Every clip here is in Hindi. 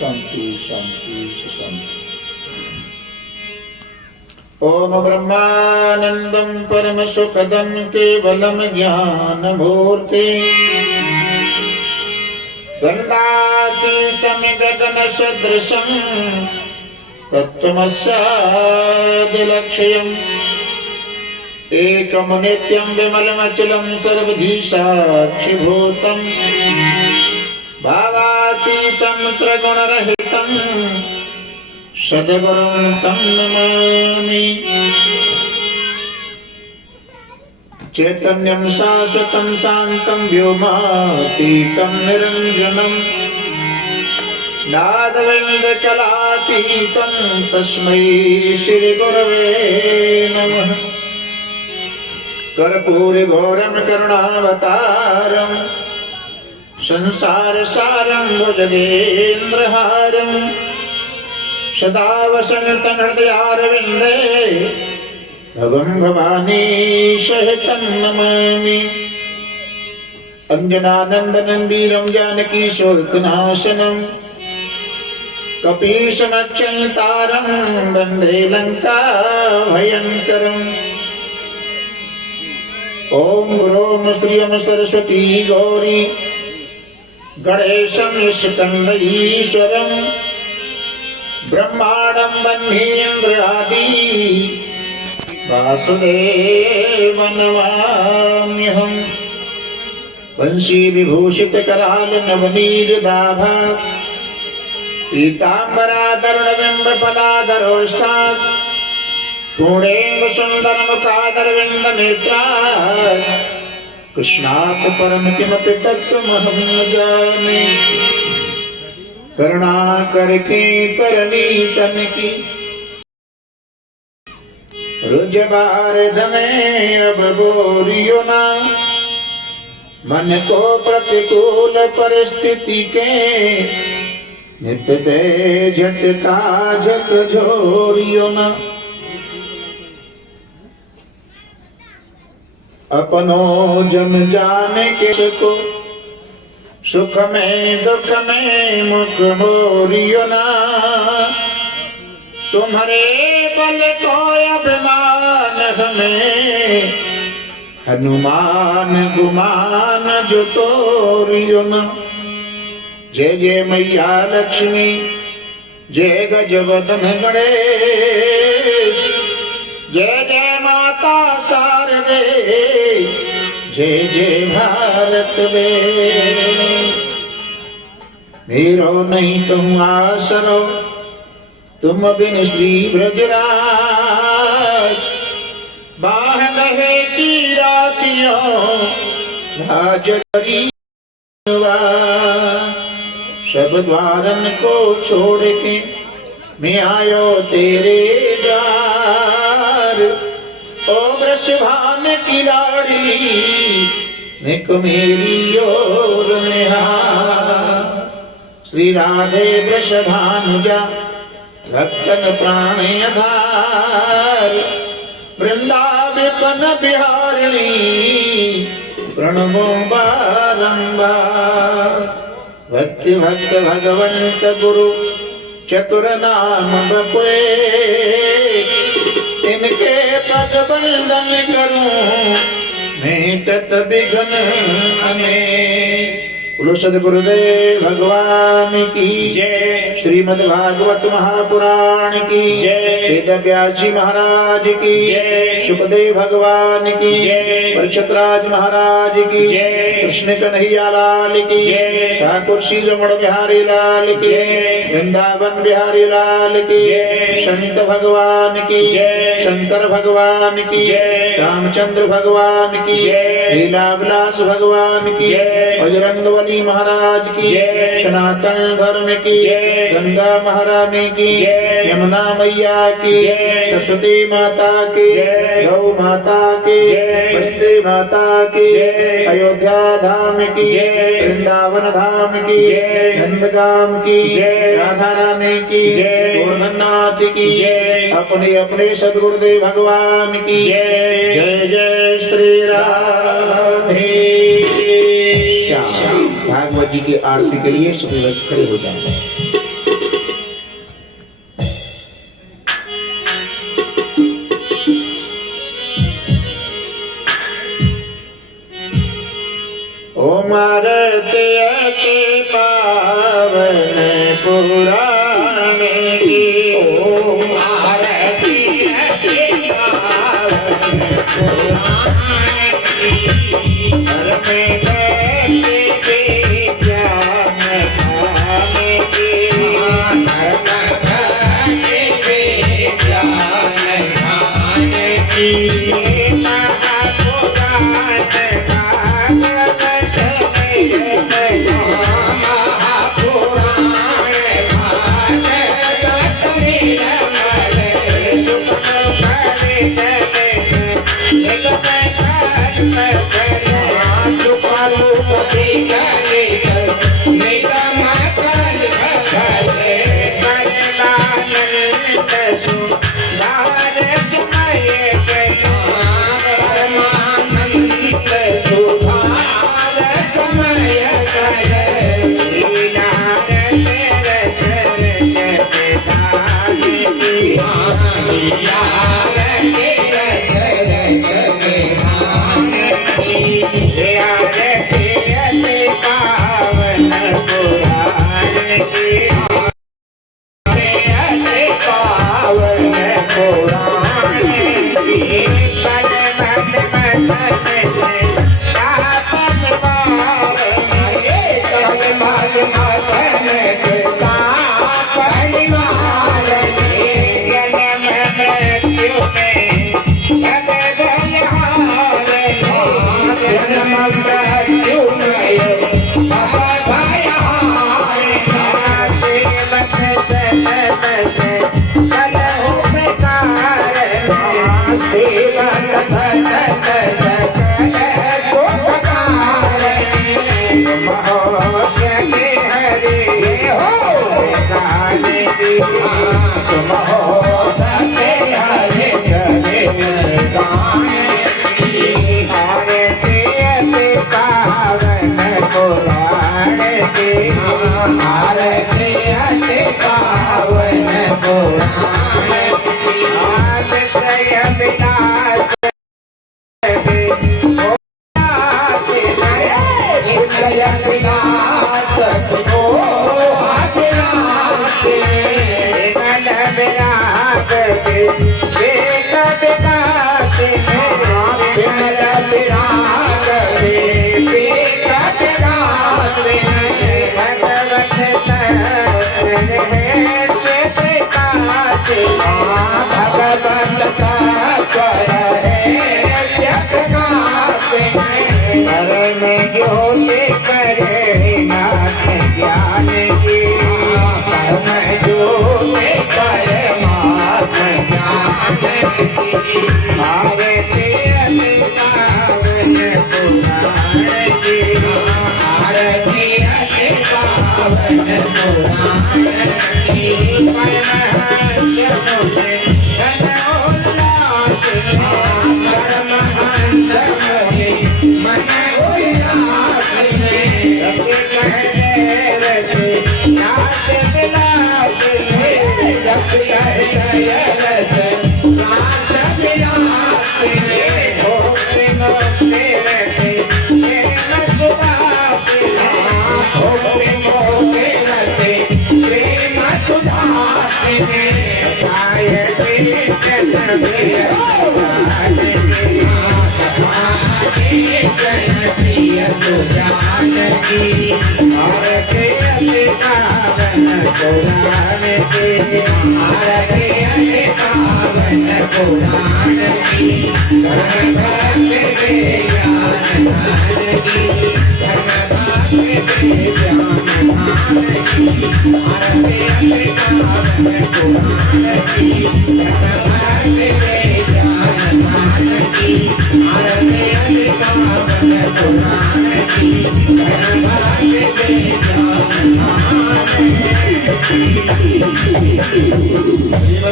शांति शांति शांति। ओम ब्रह्मानंदं परम सुखदं केवलं ज्ञान मूर्ति गंगातीतं गगन सदृशं तत्त्वमस्यादिलक्ष्यम् एकं नित्यं विमलमचलं सर्वधी साक्षिभूतं भावातीतं त्रिगुणरहितं सद्गुरुं तं नमामि। चैतन्यं शाश्वतं शान्तं व्योमातीतं निरञ्जनं नादविन्दकलातीतं तस्मै श्रीगुरवे नमः। कर्पूरघोरं करुणावतारं संसारसारं भुजगेन्द्रहारं सदा वसन्तं हृदयारविन्दे भवं भवानी सहितं नमामि। अंजनानन्दनं वीरं जानकी शोकनाशनं कपीशमक्षयतारं वन्दे लङ्का भयङ्करम्। ओम गुरों श्रियं सरस्वती गौरी गणेशं स्कन्दईश्वरं ब्रह्माणं वह्नीन्द्रादि वासुदेवं नमाम्यहम्। वंशी विभूषित कराल नवनीरदाभा पीताम्बराधरुणबिम्ब फलाधरोष्ठात् पूर्णेन्दु सुन्दरमुखादरविन्द नेत्रात् कृष्णात् परं किमपि तत्त्वमहं न जाने। करुणा करके तरनी तन की रुजबारद में अब बोरियो ना। मन को प्रतिकूल परिस्थिति के नित्य ते झटका झकझोरियो ना। अपनों जन जाने के को सुख में दुख में मुख मोरियो ना। तुम्हारे बल को अभिमान हमें हनुमान गुमान जो तोरियो ना। जय जय मैया लक्ष्मी जय गजवदन गणेश जय जय माता शारदे जय जय भारत वे। मेरो नहीं तुम आसरो तुम बिन श्री ब्रजराज। बाह गहे की रातियों राज करी सब द्वारन को छोड़ के मैं आयो तेरे द्वार। ओ वृषभान की लाडली निक मेरी ओर निहार। श्री राधे वृषभानुजा भक्तन प्राण आधार। वृंदावन बिहारिणी प्रणमो बारंबार। भक्ति भक्त भगवंत गुरु चतुर नाम बपुए इनके पद बंदन करूं मेटत विघ्न हमें। बोलो सद्गुरुदेव भगवान की जय। श्रीमद् भागवत महापुराण की जय। वेद व्यास जी महाराज की जय। सुखदेव भगवान की जय। परीक्षित राज महाराज की जय। कृष्ण कन्हैया लाल की जय। ठाकुर श्री रमण बिहारी लाल की जय। वृंदावन बिहारी लाल की जय। संत भगवान की जय। शंकर भगवान की जय। रामचंद्र भगवान की जय। लीला विलास भगवान की जय। बजरंगबली महाराज की जय। सनातन धर्म की जय। गंगा महारानी की जय। यमुना मैया की जय। सरस्वती माता की जय। गौ माता की जय। बस्ती माता की जय। अयोध्या धाम की जय। वृंदावन धाम की जय। नंदगाम की जय। राधा रानी की जय। गोवर्धननाथ की जय। अपने अपने सद्गुरुदेव भगवान की जय। जय जय श्री राधे। भागवत जी की आरती के लिए सभी खड़े हो जाएंगे। आरती अति पावन पुराण की। ओम आरती अति पावन पुराण की। घर में बैठे ज्ञान खाने की। घर में बैठे ज्ञान खाने की।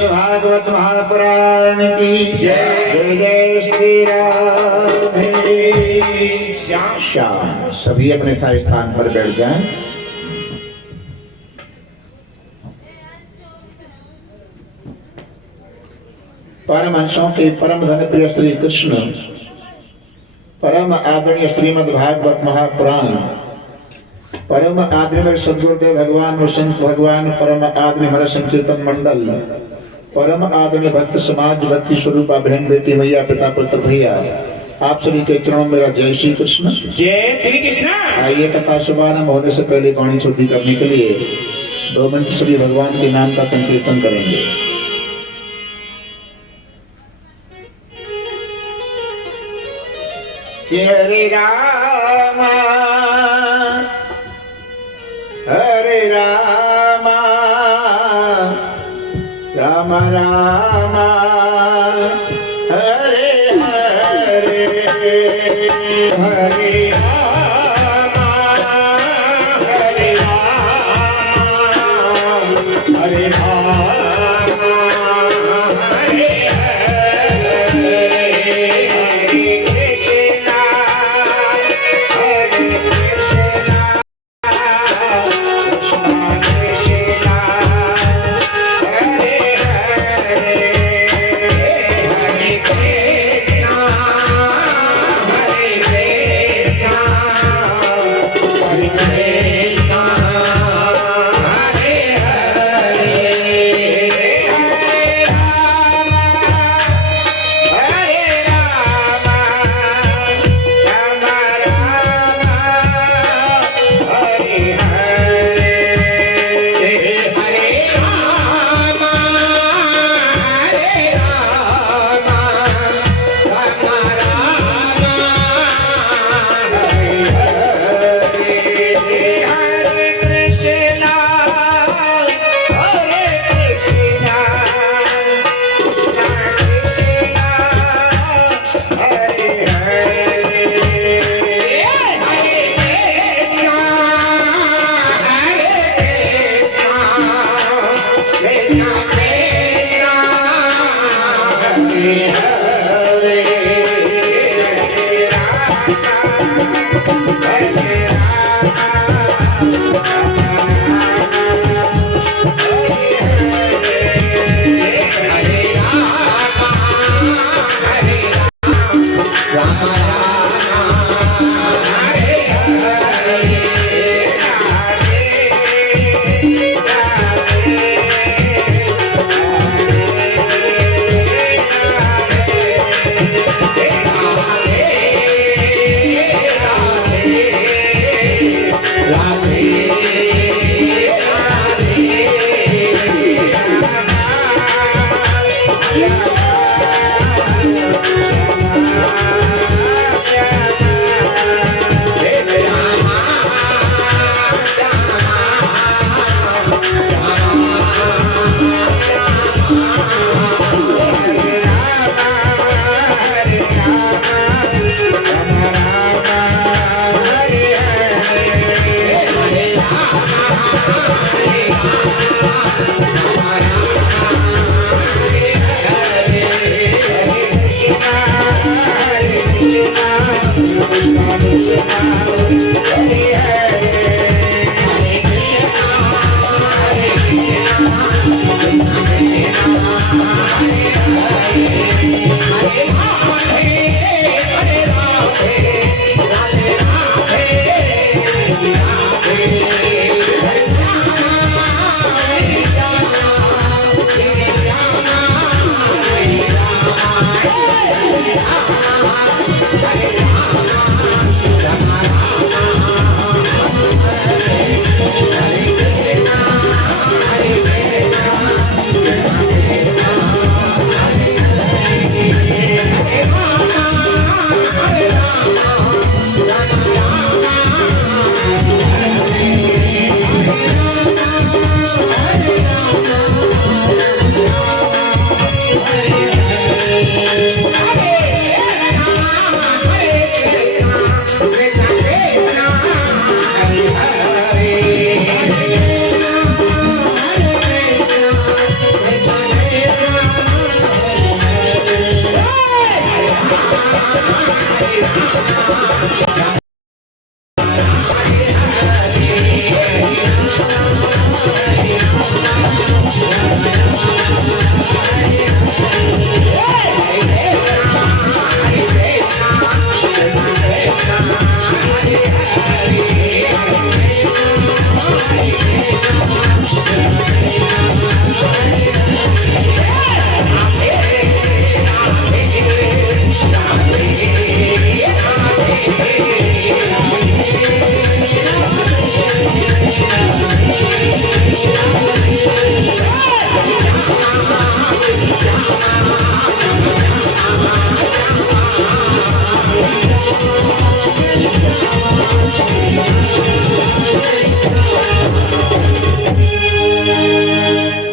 भागवत महापुराण की जय। जय जय श्री राम। श्याम। सभी अपने स्थान पर बैठ जाएं। परमहंसों के परम धन प्रिय श्री कृष्ण परम आदरणीय श्रीमद् भागवत महापुराण परम आदरणीय सदगुरुदेव भगवान वसंत भगवान परम आदरणीय हमारा संकीर्तन मंडल परम आदरणीय भक्त समाज भक्ति स्वरूप बहन बेटी मैया पिता पुत्र भैया आप सभी के चरणों में मेरा जय श्री कृष्ण। जय श्री कृष्ण। आइए कथा शुभारंभ होने से पहले वाणी शुद्धि करने के लिए 2 मिनट श्री भगवान के नाम का संकीर्तन करेंगे। हरे राम हरे राम राम राम हरे हरे हरे राम हरे राम हरे राम हरे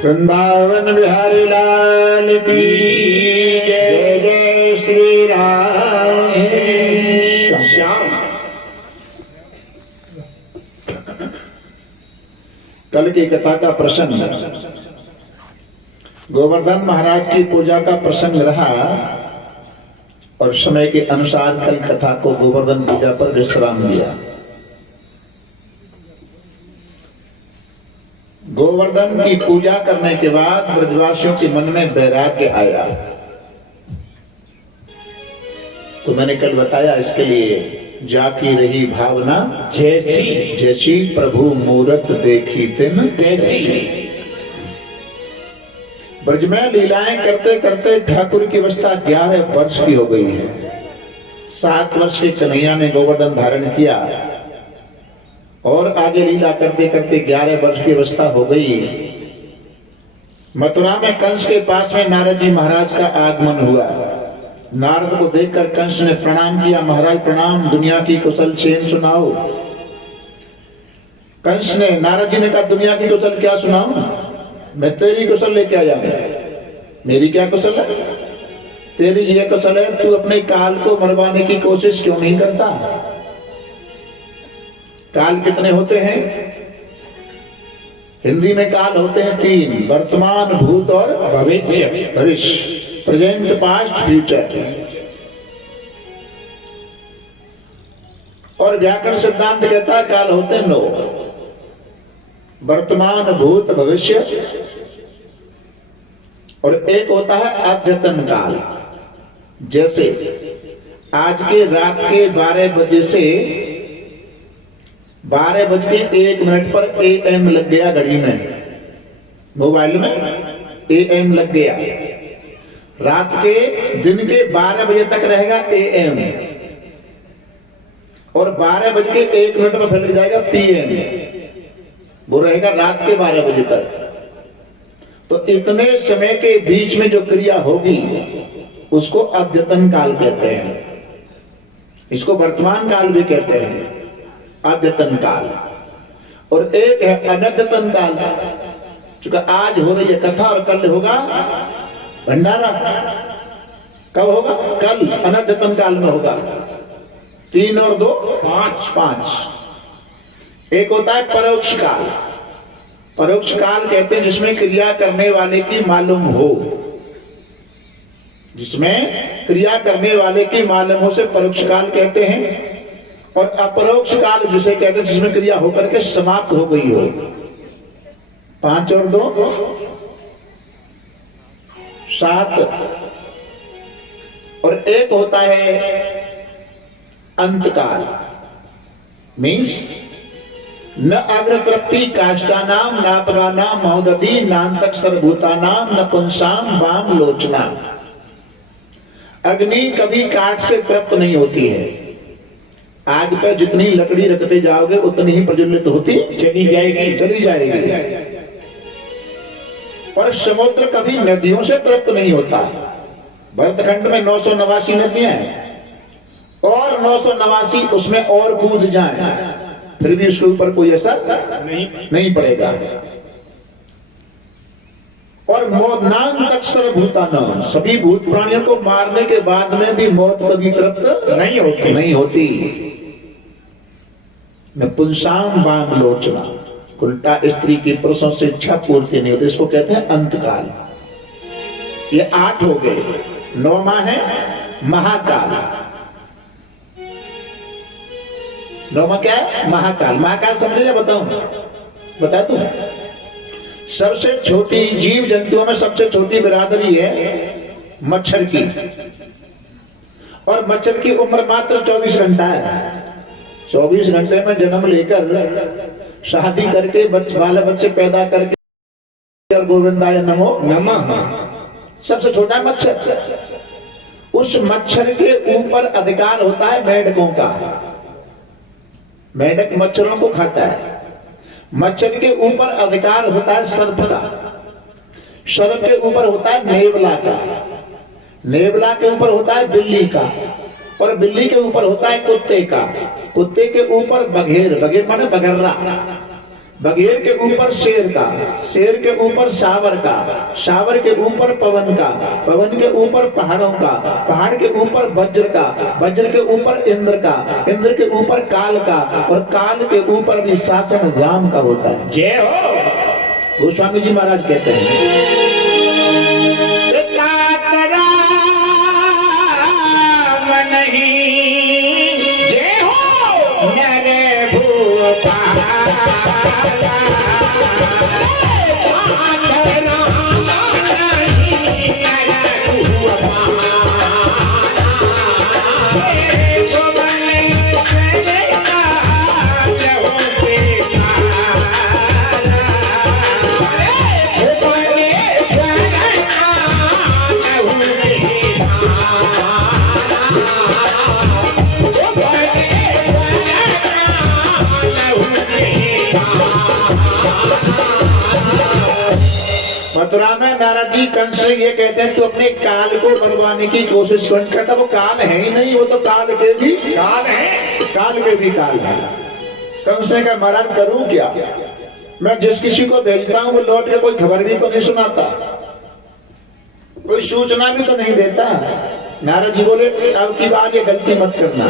वृंदावन बिहारी लाल की जय। जय श्री राम। श्याम। कल की कथा का प्रसंग गोवर्धन महाराज की पूजा का प्रसंग रहा और समय के अनुसार कल कथा को गोवर्धन पूजा पर विश्राम दिया। गोवर्धन की पूजा करने के बाद ब्रजवासियों के मन में वैराग्य आया। तो मैंने कल बताया इसके लिए जाकी रही भावना जैसी जैसी प्रभु मूरत देखी तिन तैसी। ब्रज में लीलाएं करते करते ठाकुर की अवस्था 11 वर्ष की हो गई है। 7 वर्ष के कन्हैया ने गोवर्धन धारण किया और आगे लीला करते करते 11 वर्ष की अवस्था हो गई। मथुरा में कंस के पास में नारद जी महाराज का आगमन हुआ। नारद को देखकर कंस ने प्रणाम किया, महाराज प्रणाम, दुनिया की कुशल चैन सुनाओ। कंस ने, नारद जी ने कहा दुनिया की कुशल क्या सुनाऊं, मैं तेरी कुशल लेके आया हूं। मेरी क्या कुशल है? तेरी ये कुशल है, तू अपने काल को मरवाने की कोशिश क्यों नहीं करता? काल कितने होते हैं? हिंदी में काल होते हैं 3, वर्तमान, भूत और भविष्य। भविष्य, प्रेजेंट, पास्ट, फ्यूचर। और व्याकरण सिद्धांत कहता है काल होते 9, वर्तमान, भूत, भविष्य और एक होता है अद्यतन काल। जैसे आज के रात के 12 बजे से 12:01 पर AM लग गया घड़ी में, मोबाइल में AM लग गया। रात के दिन के 12 बजे तक रहेगा AM और 12:01 पर फिर लग जाएगा PM, वो रहेगा रात के 12 बजे तक। तो इतने समय के बीच में जो क्रिया होगी उसको अद्यतन काल कहते हैं। इसको वर्तमान काल भी कहते हैं, अद्यतन काल। और एक है अनद्यतन काल। चूंकि आज हो रही है कथा और कल होगा भंडारा। कब होगा? कल अनद्यतन काल में होगा। 3 और 2 5। एक होता है परोक्ष काल। परोक्ष काल कहते हैं जिसमें क्रिया करने वाले की मालूम हो, जिसमें क्रिया करने वाले की मालूम हो से परोक्ष काल कहते हैं। और अपरोक्ष काल जिसे कहते हैं जिसमें क्रिया होकर के समाप्त हो गई हो। 5 और 2 7। और एक होता है अंतकाल, मीन्स न अग्रतृप्ति काष्ठानाम नापगानाम महोदधि नान्तक सर्वभूतानाम न पुंसाम वाम लोचना। अग्नि कभी काट से तृप्त नहीं होती है। आग पर जितनी लकड़ी रखते जाओगे उतनी ही प्रज्वलित होती चली जाएगी। पर समुद्र कभी नदियों से तृप्त नहीं होता। भरतखंड में 989 नदियां हैं और 989 उसमें और कूद जाएं फिर भी उसके ऊपर कोई असर नहीं पड़ेगा। और मौतनान अक्सर भूतान, सभी भूत प्राणियों को मारने के बाद में भी मौत कभी तृप्त नहीं होती। न पुंसाम वाम लोचना, उल्टा स्त्री की पुरुषों से इच्छा पूर्ति नहीं होती। इसको कहते हैं अंतकाल। ये 8 हो गए। 9वां है महाकाल। 9वां क्या है? महाकाल। महाकाल समझे या बताऊं? बता दूं? सबसे छोटी जीव जंतुओं में सबसे छोटी बिरादरी है मच्छर की। और मच्छर की उम्र मात्र 24 घंटा है। 24 घंटे में जन्म लेकर शादी करके बाल बच्चे पैदा करके और गोविंदाय नमो नमः, सबसे छोटा मच्छर। उस मच्छर के ऊपर अधिकार होता है मेढकों का। मेढक मच्छरों को खाता है। मच्छर के ऊपर अधिकार होता है सर्प का। सर्प के ऊपर होता है नेवला का। नेवला के ऊपर होता है बिल्ली का। और बिल्ली के ऊपर होता है कुत्ते का। कुत्ते के ऊपर बघेर, बघेर माने बघर्रा। बगेर के ऊपर शेर का, शेर के ऊपर सावर का, सावर के ऊपर पवन का, पवन के ऊपर पहाड़ों का, पहाड़ के ऊपर वज्र का, वज्र के ऊपर इंद्र का, इंद्र के ऊपर काल का, और काल के ऊपर भी शासन राम का होता है। जय हो। गोस्वामी जी महाराज कहते हैं जय हो मेरे भूपाला मथुरा में नारद जी कंस से ये कहते हैं तू अपने काल को मरवाने की कोशिश कर, कहता वो काल है ही नहीं, वो तो काल के भी काल है, काल के भी काल है। कंस ने कहा महाराज करूं क्या, मैं जिस किसी को भेजता हूं वो लौट के कोई खबर भी तो नहीं सुनाता, कोई सूचना भी तो नहीं देता। नारद जी बोले अब की बात ये गलती मत करना,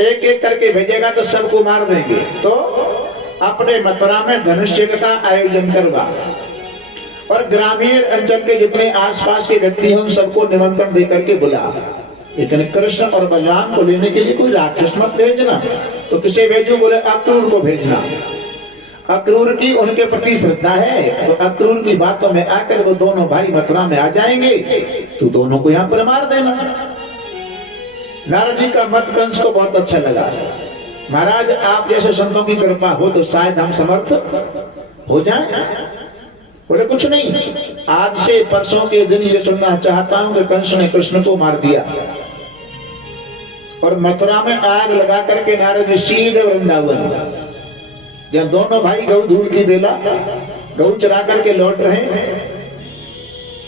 एक एक करके भेजेगा तो सबको मार देंगे, तो अपने मथुरा में धनुष यज्ञ का आयोजन करवा और ग्रामीण अंचल के जितने आसपास के व्यक्ति हैं उन सबको निमंत्रण दे करके बुला। लेकिन कृष्ण और बलराम को लेने के लिए कोई राक्षस मत भेजना, तो किसे भेजू, बोले अक्रूर को भेजना। अक्रूर की उनके प्रति श्रद्धा है, तो अक्रूर की बातों में आकर वो दोनों भाई मथुरा में आ जाएंगे, तो दोनों को यहाँ पर मार देना। नारद जी का मत कंस को बहुत अच्छा लगा। महाराज आप जैसे संतों की कृपा हो तो शायद हम समर्थ हो जाएं। बोले कुछ नहीं, आज से परसों के दिन ये सुनना चाहता हूं कि कंस ने कृष्ण को मार दिया। और मथुरा में आग लगा करके नारद जी सीधे वृंदावन, जब दोनों भाई गौ धूल की बेला गौ चरा करके लौट रहे हैं,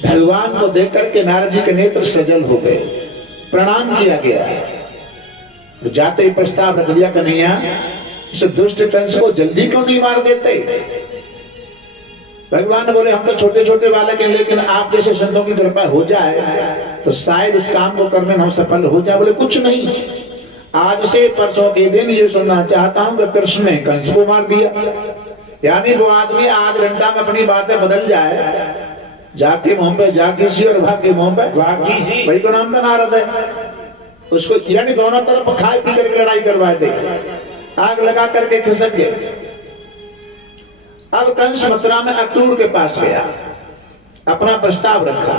भगवान को देख करके नारद जी के नेत्र सजल हो गए, प्रणाम किया गया। जाते ही प्रस्ताव रख दिया कन्हैया इस दुष्ट कंस को जल्दी क्यों नहीं मार देते। भगवान बोले हम तो छोटे छोटे बालक हैं, लेकिन आप जैसे संतों की कृपा हो जाए तो शायद इस काम को करने में हम सफल हो जाए। बोले कुछ नहीं, आज से परसों के दिन ये सुनना चाहता हूं कि कृष्ण ने कंस को मार दिया। यानी वो आदमी आध घंटा में अपनी बातें बदल जाए, जाके मुंह पे जाकी सी और भाग के मुंह पे वाकी सी, वही को नाम था नारद है। उसको यानी दोनों तरफ खाए पी करके लड़ाई करवाए थे, आग लगा करके खिसक गए। अब कंस मथुरा में अक्रूर के पास गया, अपना प्रस्ताव रखा।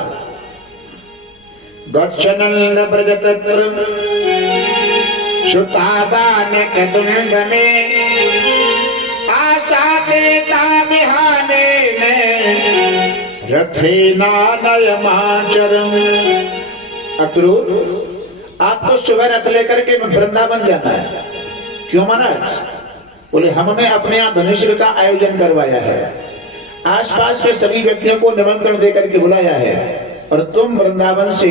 गच्छनंद ब्रजतत्र सुताबान कदुंगने आशा देता बिहाने रथे नानयमाचरम। अक्रूर आपको सुबह रथ लेकर के वृंदावन जाना है। क्यों महाराज? बोले हमने अपने यहाँ धनुष का आयोजन करवाया है, आसपास के सभी व्यक्तियों को निमंत्रण देकर के बुलाया है, और तुम वृंदावन से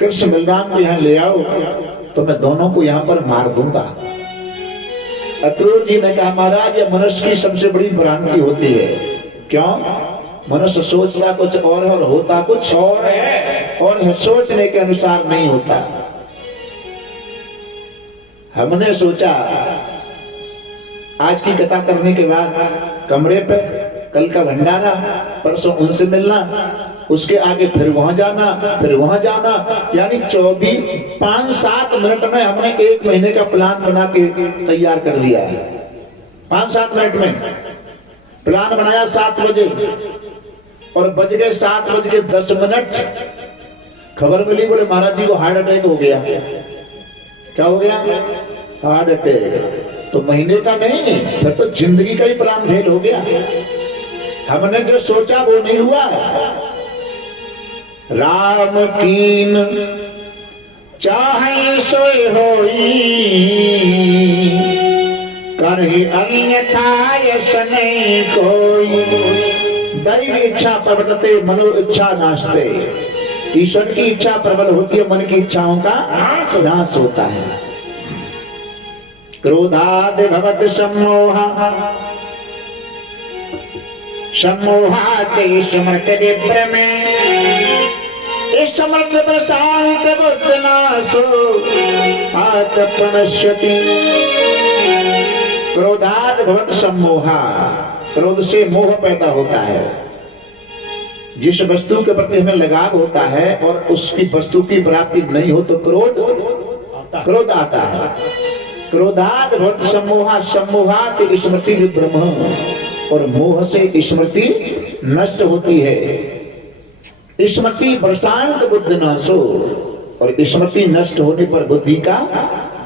कृष्ण बलराम को यहाँ ले आओ तो मैं दोनों को यहाँ पर मार दूंगा। अक्रूर जी ने कहा महाराज यह मनुष्य की सबसे बड़ी भ्रांति होती है। क्यों? मनुष्य सोचता कुछ और होता कुछ और है, और सोचने के अनुसार नहीं होता। हमने सोचा आज की कथा करने के बाद कमरे पे कल का भंडारा, परसों उनसे मिलना, उसके आगे फिर वहां जाना, यानी 5-7 मिनट में हमने 1 महीने का प्लान बना के तैयार कर दिया है। 5-7 मिनट में प्लान बनाया 7 बजे, और बज गए 7:10। खबर मिली, बोले महाराज जी को हार्ट अटैक हो गया। क्या हो गया? Heart attack. तो महीने का नहीं, फिर तो जिंदगी का ही प्लान फेल हो गया। हमने जो सोचा वो नहीं हुआ। राम कीन चाहे सोई होई, करही अन्यथा यस नहीं कोई। दैव इच्छा प्रवर्तते मनो इच्छा नाशते। ईश्वर की इच्छा प्रबल होती है, मन की इच्छाओं का नाश होता है। क्रोधादि भवति सम्मोह सम्मोहाते स्मृत विभ्रमे समर्थ प्रशांत बुद्धनाशो आत प्रणश्यति। क्रोधाद भवत सम्मोहा, क्रोध से मोह पैदा होता है। जिस वस्तु के प्रति हमें लगाव होता है और उसकी वस्तु की प्राप्ति नहीं हो तो क्रोध आता है। क्रोधाद भवत सम्मोहा, सम्मोहात स्मृति विभ्रम, और मोह से स्मृति नष्ट होती है। स्मृति प्रशांत बुद्धि नाशो, और स्मृति नष्ट होने पर बुद्धि का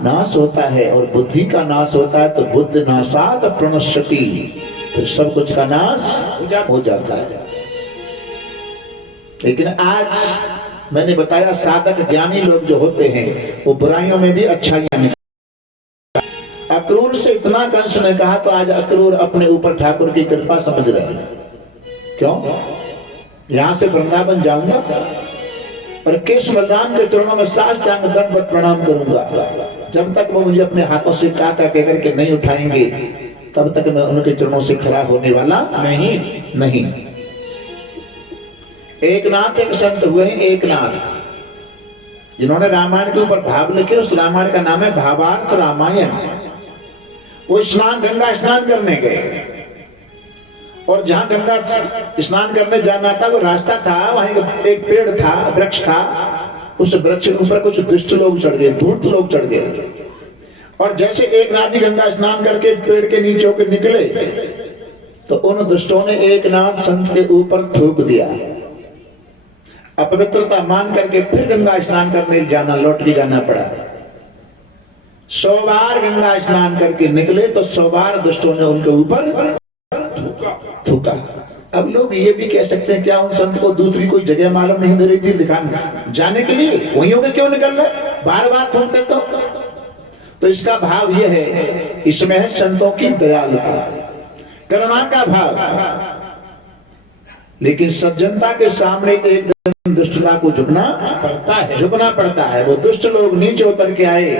नाश होता है, और बुद्धि का नाश होता है तो बुद्धि नाशात प्रणश्यति, फिर सब कुछ का नाश हो जाता है। लेकिन आज मैंने बताया साधक ज्ञानी लोग जो होते हैं वो बुराइयों में भी अच्छाइयां निकालते। अक्रूर से इतना कंस ने कहा तो आज अक्रूर अपने ऊपर ठाकुर की कृपा समझ रहे हैं। क्यों? यहां से वृंदावन जाऊंगा और कृष्ण बलराम के चरणों में साष्टांग दंडवत प्रणाम करूंगा। जब तक वो मुझे अपने हाथों से काका कहकर के नहीं उठाएंगे तब तक मैं उनके चरणों से खड़ा होने वाला नहीं। एक नाथ एक संत हुए हैं, एक नाथ, जिन्होंने रामायण के ऊपर भाव लिखे। उस रामायण का नाम है भावार्थ रामायण। वो गंगा स्नान करने गए, और जहां गंगा स्नान करने जाना था वो रास्ता था, वहीं एक पेड़ था, वृक्ष था। उस वृक्ष के ऊपर कुछ दुष्ट लोग चढ़ गए, धूर्त लोग चढ़ गए, और जैसे एक नाथ गंगा स्नान करके पेड़ के नीचे होकर निकले तो उन दुष्टों ने एक नाथ संत के ऊपर थूक दिया। अपवित्रता मान करके फिर गंगा स्नान करने जाना, लौट के जाना पड़ा। 100 बार गंगा स्नान करके निकले तो 100 बार दुष्टों ने उनके ऊपर थूका। अब लोग ये भी कह सकते हैं क्या उन संत को दूसरी कोई जगह मालूम नहीं दे रही थी दिखाने जाने के लिए, वहीं होकर क्यों निकल रहे, बार बार थूकते तो इसका भाव यह है, इसमें है संतों की दयालुता, करुणा का भाव। लेकिन सज्जनता के सामने एक दिन दुष्टता को झुकना पड़ता है। वो दुष्ट लोग नीचे उतर के आए,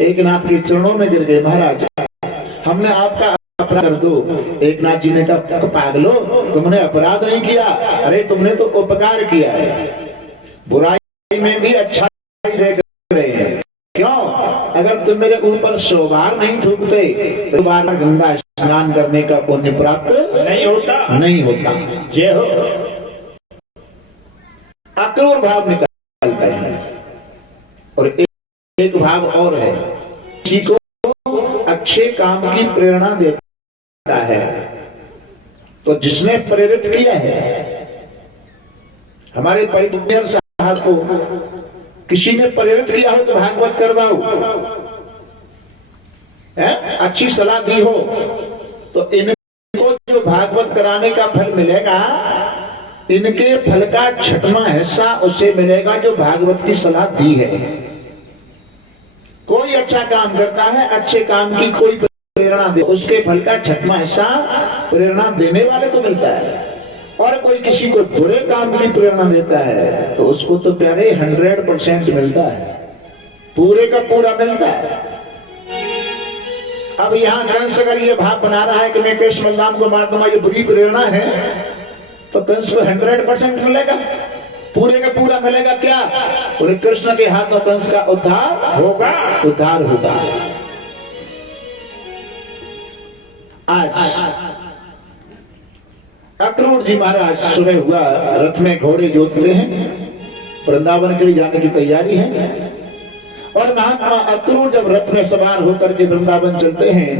एक नाथ के चरणों में गिर गए, महाराज हमने आपका अपराध कर दो। एक नाथ जी ने कहा पागलो, तुमने अपराध नहीं किया, अरे तुमने तो उपकार किया है। बुराई में भी अच्छाई देख रहे हैं। क्यों? अगर तुम मेरे ऊपर 100 बार नहीं थूकते तो बार गंगा स्नान करने का पुण्य प्राप्त नहीं होता। जय हो। अक्रूर भाव निकालते हैं। और एक भाव और है, किसी को अच्छे काम की प्रेरणा देता है तो जिसने प्रेरित किया है, हमारे परिवार साहब को किसी ने प्रेरित किया हो तो भागवत करवाओ, अच्छी सलाह दी हो तो इनको जो भागवत कराने का फल मिलेगा, इनके फल का 6वां हिस्सा उसे मिलेगा जो भागवत की सलाह दी है। कोई अच्छा काम करता है, अच्छे काम की कोई प्रेरणा दे, उसके फल का 6वां हिस्सा प्रेरणा देने वाले को मिलता है। और कोई किसी को बुरे काम की प्रेरणा देता है तो उसको तो प्यारे 100% मिलता है, पूरे का पूरा मिलता है। अब यहां कंस अगर ये भाव बना रहा है कि मैं कृष्ण बलराम को मार दूंगा, ये बुरी प्रेरणा है, तो कंस को 100% मिलेगा, पूरे का पूरा मिलेगा। क्या? और कृष्ण के हाथों कंस का उद्धार होगा। आज अक्रूर जी महाराज सुबह हुआ, रथ में घोड़े जोतते हैं, वृंदावन के लिए जाने की तैयारी है। और महात्मा अक्रूर जब रथ में सवार होकर के वृंदावन चलते हैं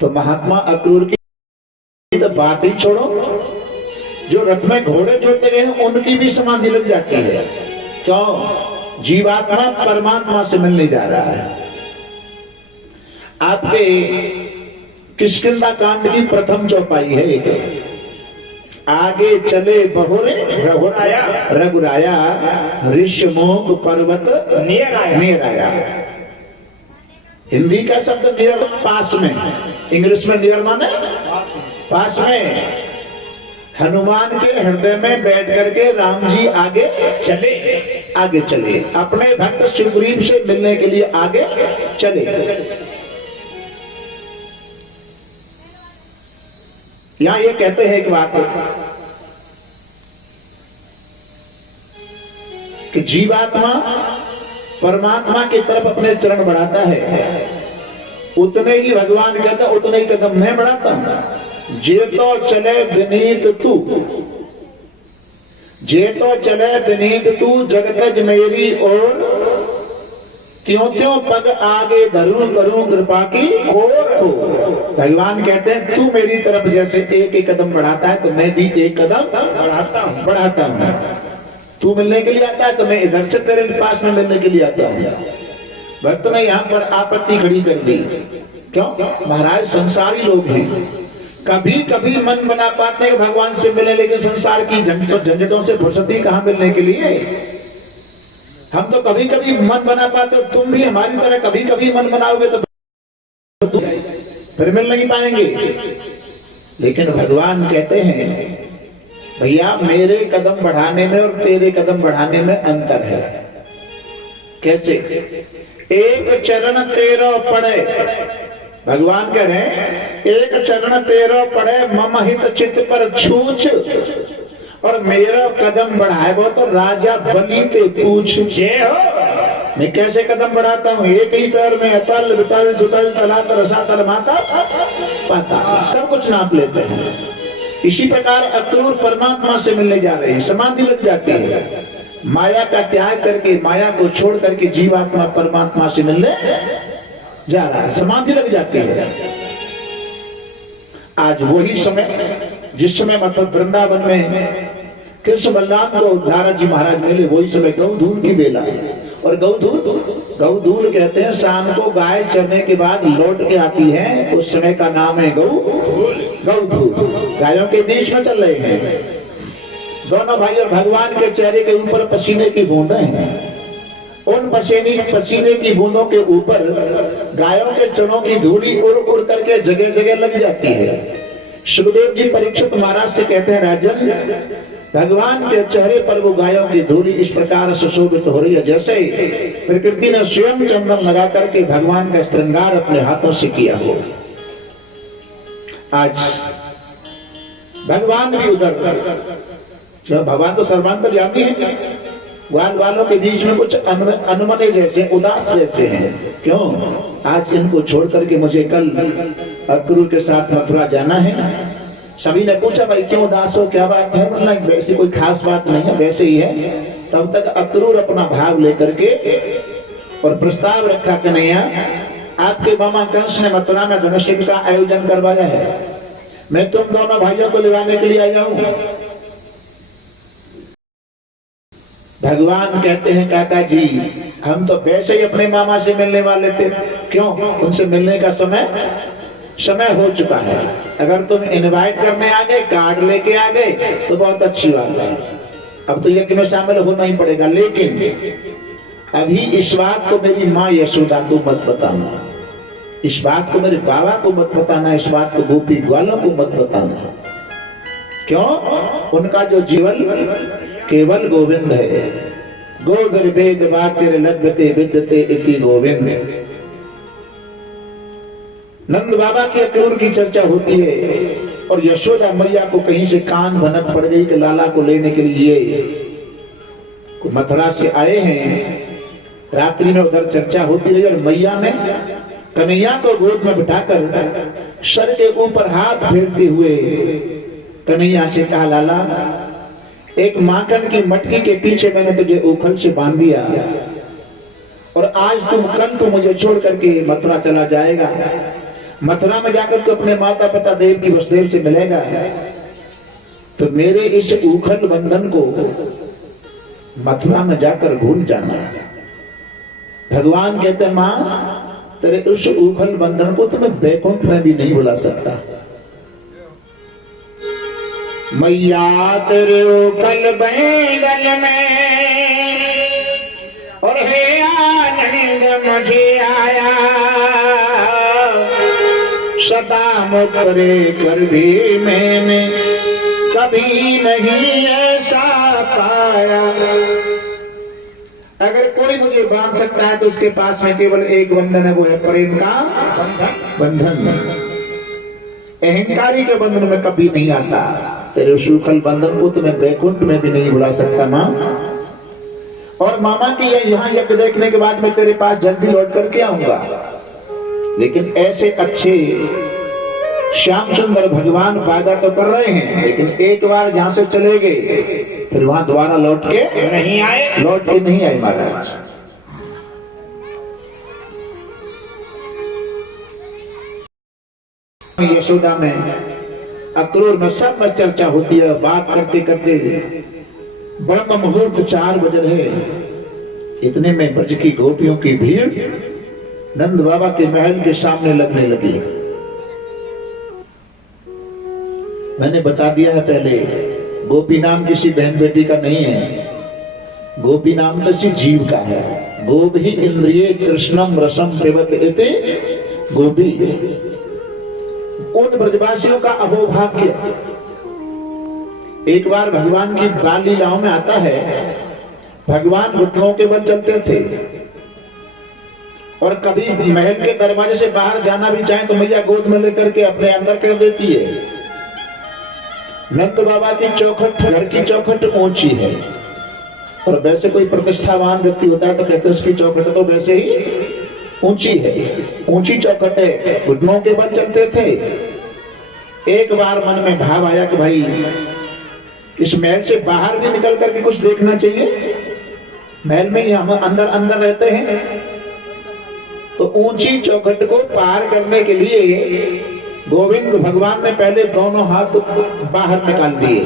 तो महात्मा अक्रूर की तो बात ही छोड़ो, जो रथ में घोड़े जोते गए हैं उनकी भी समाधि लग जाती है। क्यों? जीवात्मा परमात्मा से मिलने जा रहा है। आपके किष्किंधा कांड की प्रथम चौपाई है एक, आगे चले बहुरे रघुराया ऋषिमुख पर्वत नियर आया। हिंदी का शब्द नियर पास में, इंग्लिश में नियर माने पास में। हनुमान के हृदय में बैठ करके राम जी आगे चले, अपने भक्त सुग्रीव से मिलने के लिए आगे चले। यहां ये कहते हैं एक बात कि जीवात्मा परमात्मा की तरफ अपने चरण बढ़ाता है, उतने ही भगवान कहता उतने ही कदम मैं बढ़ाता हूं। जे तो चले विनीत तू, जे तो चले विनीत तू, जगतज मेरी और त्यों त्यों पग आगे धरूं करूं कृपा की ओर को। भगवान कहते हैं तू मेरी तरफ जैसे एक एक कदम बढ़ाता है तो मैं भी एक कदम बढ़ाता हूं। तू मिलने के लिए आता है तो मैं इधर से तेरे पास में मिलने के लिए आता हूं। भक्त ने यहां पर आपत्ति खड़ी कर दी, क्यों? महाराज संसारी लोग हैं, कभी कभी मन बना पाते हैं भगवान से मिले, लेकिन संसार की झंझटों से फुर्सती कहां मिलने के लिए। हम तो कभी कभी मन बना पाते हो, तुम भी हमारी तरह कभी कभी मन बनाओगे तो फिर मिल नहीं पाएंगे। लेकिन भगवान कहते हैं भैया मेरे कदम बढ़ाने में और तेरे कदम बढ़ाने में अंतर है। कैसे? एक चरण तेरा पड़े, भगवान कह रहे हैं एक चरण तेरा पड़े मम हित चित्त पर छूछ, और मेरा कदम बढ़ाए वो तो राजा बलि ते पूछ। जय हो। मैं कैसे कदम बढ़ाता हूँ? एक ही पैर में अतल वितल जुतल तलातल रसातल माता पाता सब कुछ नाप लेते हैं। इसी प्रकार अक्रूर परमात्मा से मिलने जा रहे हैं, समाधि लग जाती है, माया का त्याग करके माया को छोड़ करके जीवात्मा परमात्मा से मिलने जा रहा है, समाधि लग जाती है। आज वही समय जिस समय मतलब वृंदावन में कृष्ण बलराम को नारद जी महाराज मिले, वही समय गौधूल की बेला। और गौधूल कहते हैं शाम को गाय चरने के बाद लौट के आती है, उस समय का नाम है गौधूल। गायों के बीच में चल रहे हैं दोनों भाई, और भगवान के चेहरे के ऊपर पसीने की बूंदें हैं। उन पसीने की बूंदों के ऊपर गायों के चरणों की धूली उड़ उड़ करके जगह जगह लग जाती है। सुखदेव जी परीक्षित महाराज से कहते हैं राजन, भगवान के चेहरे पर वो गायों की धूली इस प्रकार सुशोभित हो रही है जैसे प्रकृति ने स्वयं चंदन लगा करके भगवान का श्रृंगार अपने हाथों से किया हो। आज भगवान भी उधर, भगवान तो सर्वांतर्यामी है, ग्वाल वालों के बीच में कुछ अनुमने जैसे उदास जैसे हैं। क्यों? आज इनको छोड़ करके मुझे कल अक्रूर के साथ मथुरा जाना है। सभी ने पूछा भाई क्यों उदास हो, क्या बात है? मतलब वैसी कोई खास बात नहीं है, वैसे ही है। तब तक अक्रूर अपना भाव लेकर के और प्रस्ताव रखा कन्हैया, आपके मामा कंस ने मथुरा में धनुष का आयोजन करवाया है, मैं तुम दोनों भाइयों को लिवाने के लिए आया हूं। भगवान कहते हैं काका जी हम तो वैसे ही अपने मामा से मिलने वाले थे, क्यों? उनसे मिलने का समय हो चुका है। अगर तुम इनवाइट करने आ गए, कार्ड लेके आ गए तो बहुत अच्छी बात है, अब तो यज्ञ में शामिल होना ही पड़ेगा। लेकिन अभी इस बात को मेरी माँ यशोदा को मत बताना, इस बात को मेरे बाबा को मत बताना, इस बात को गोपी ग्वालों को मत बताना। क्यों? उनका जो जीवन केवल गोविंद है। गोधर वेद वाक्य लभ्यते विद्यते इति गोविंद। नंद बाबा के अक्रूर की चर्चा होती है और यशोदा मैया को कहीं से कान भनक पड़ गई कि लाला को लेने के लिए मथुरा से आए हैं। रात्रि में उधर चर्चा होती रही और मैया ने कन्हैया को गोद में बिठाकर सर के ऊपर हाथ फेरते हुए कन्हैया से कहा, लाला एक माखन की मटकी के पीछे मैंने तुझे उखल से बांध दिया और आज कल तू मुझे छोड़ करके मथुरा चला जाएगा। मथुरा में जाकर तू अपने माता पिता देव की वसुदेव से मिलेगा, तो मेरे इस उखल बंधन को मथुरा में जाकर भूल जाना। भगवान कहते मां तेरे उस उखल बंधन को तुम्हें वैकुंठ में भी नहीं भुला सकता। मैया तेरे उखल बंधन में और हे आनंद मुझे आया, सदा मुकरे कर भी मैंने कभी नहीं ऐसा पाया। अगर कोई मुझे बांध सकता है तो उसके पास में केवल एक बंधन है, वो है प्रेम का बंधन। अहंकारी के बंधन में कभी नहीं आता। तेरे सूखल बंधन को तुम्हें वैकुंठ में भी नहीं भुला सकता माँ। और मामा की यहाँ यज्ञ देखने के बाद मैं तेरे पास जल्दी लौट करके आऊंगा, लेकिन ऐसे अच्छे श्याम सुंदर भगवान वादा तो कर रहे हैं, लेकिन एक बार जहां से चले गए फिर वहां दोबारा लौट के नहीं आए महाराज। यशोदा में अक्रूर में सब में चर्चा होती है। बात करते करते ब्रह्म मुहूर्त 4 बज रहे, इतने में ब्रज की गोपियों की भीड़ नंद बाबा के महल के सामने लगने लगी। मैंने बता दिया है पहले, गोपी नाम किसी बहन बेटी का नहीं है, गोपी नाम तो किसी जीव का है। गोभी इंद्रिय कृष्णम रसम पिबत इति गोपी। उन ब्रजवासियों का अहोभाग्य। एक बार भगवान की बाल लीलाओं में आता है, भगवान घुटनों के बल चलते थे और कभी महल के दरवाजे से बाहर जाना भी चाहे तो मैया गोद में लेकर के अपने अंदर कर देती है। नंद बाबा की चौखट, घर की चौखट ऊंची है, और वैसे कोई प्रतिष्ठावान व्यक्ति होता है तो कहते हैं उसकी चौखट तो वैसे ही ऊंची है। ऊंची चौखट है, घुटनों के बल चलते थे। एक बार मन में भाव आया कि भाई इस महल से बाहर भी निकल करके कुछ देखना चाहिए, महल में ही हम अंदर अंदर रहते हैं। तो ऊंची चौखट को पार करने के लिए गोविंद भगवान ने पहले दोनों हाथ बाहर निकाल दिए,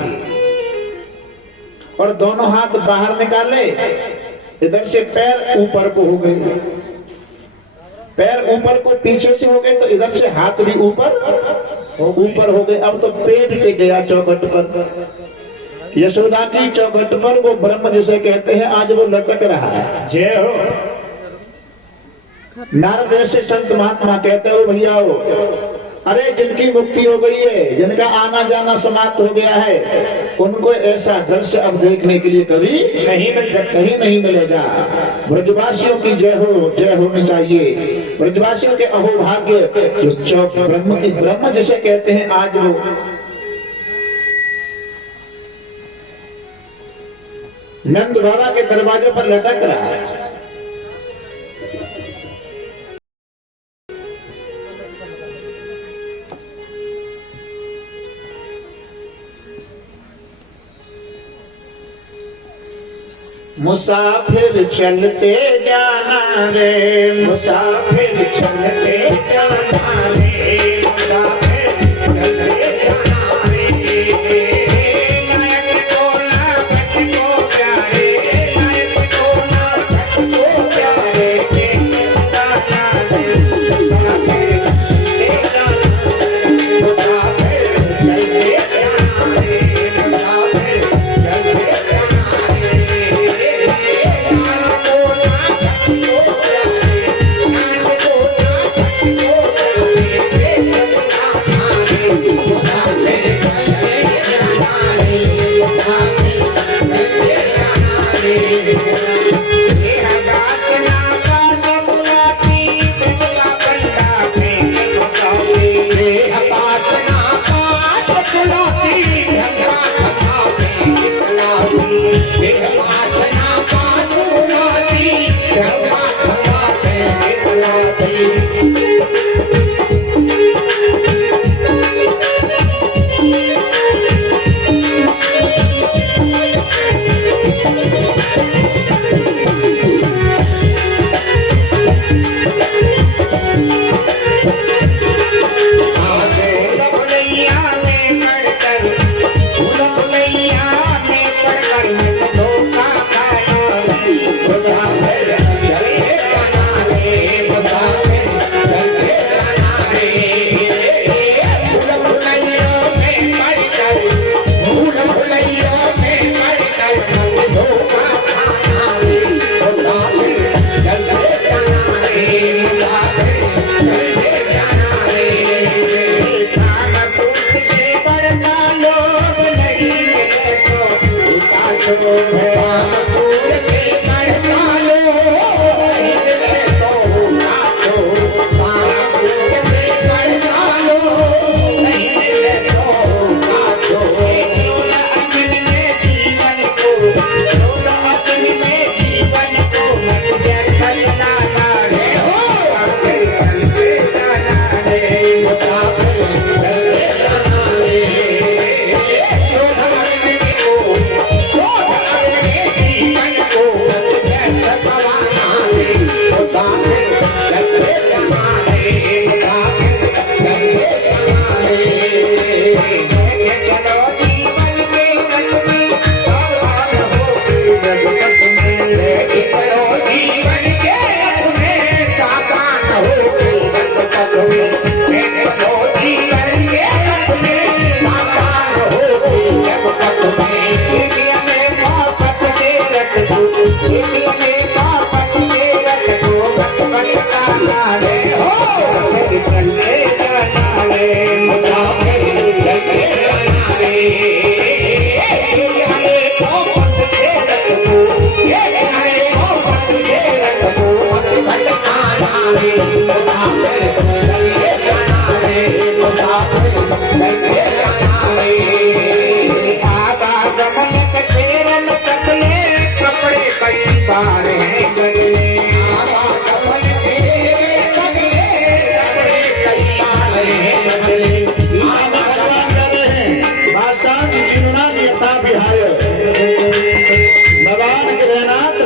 और दोनों हाथ बाहर निकाले, इधर से पैर ऊपर को हो गए, पैर ऊपर को पीछे से हो गए, तो इधर से हाथ भी ऊपर हो गए। अब तो पेट टिक गया चौखट पर। यशोदा की चौखट पर वो ब्रह्म जिसे कहते हैं आज वो लटक रहा है। जय हो। नारद ऐसे संत महात्मा कहते हो भैया हो, अरे जिनकी मुक्ति हो गई है, जिनका आना जाना समाप्त हो गया है, उनको ऐसा दृश्य अब देखने के लिए कभी नहीं मिल सकता, कहीं नहीं मिलेगा। ब्रजवासियों की जय होनी चाहिए। ब्रजवासियों के अहोभाग्य ब्रह्म जिसे कहते हैं आज वो नंद बाबा के दरवाजे पर लटक रहा है। मुसाफिर चलते जाना रे, मुसाफिर चलते जाना रे, मुसाफिर चलते जाना रे। नायक को ना भक्त को प्यारे, नायक को ना भक्त को प्यारे, जाना रे, मुसाफिर चलते जाना रे, मुसाफिर चलते जाना रे, मुसाफिर चलते जाना रे।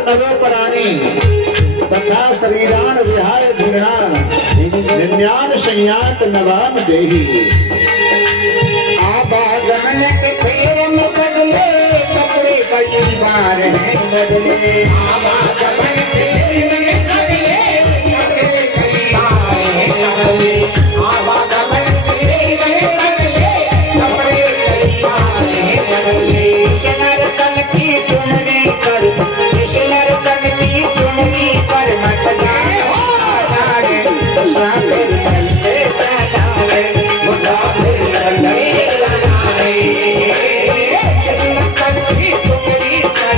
नवोपराणी तथा शरीरान विहाय जीर्णान निन्यान संयात नवाम देहि। आवागमन के फेरन बदले कपड़े कई बार हैं बदले। आवागमन के फेरन बदले कपड़े कई बार हैं बदले। आवागमन के फेरन बदले कपड़े कई बार हैं बदले। नरकन की चुनरी पर नरकन की चुनरी पर मत जाए हो जाए मुसाफिर चलते जाए मुसाफिर चलते जाए। नरकन की चुनरी पर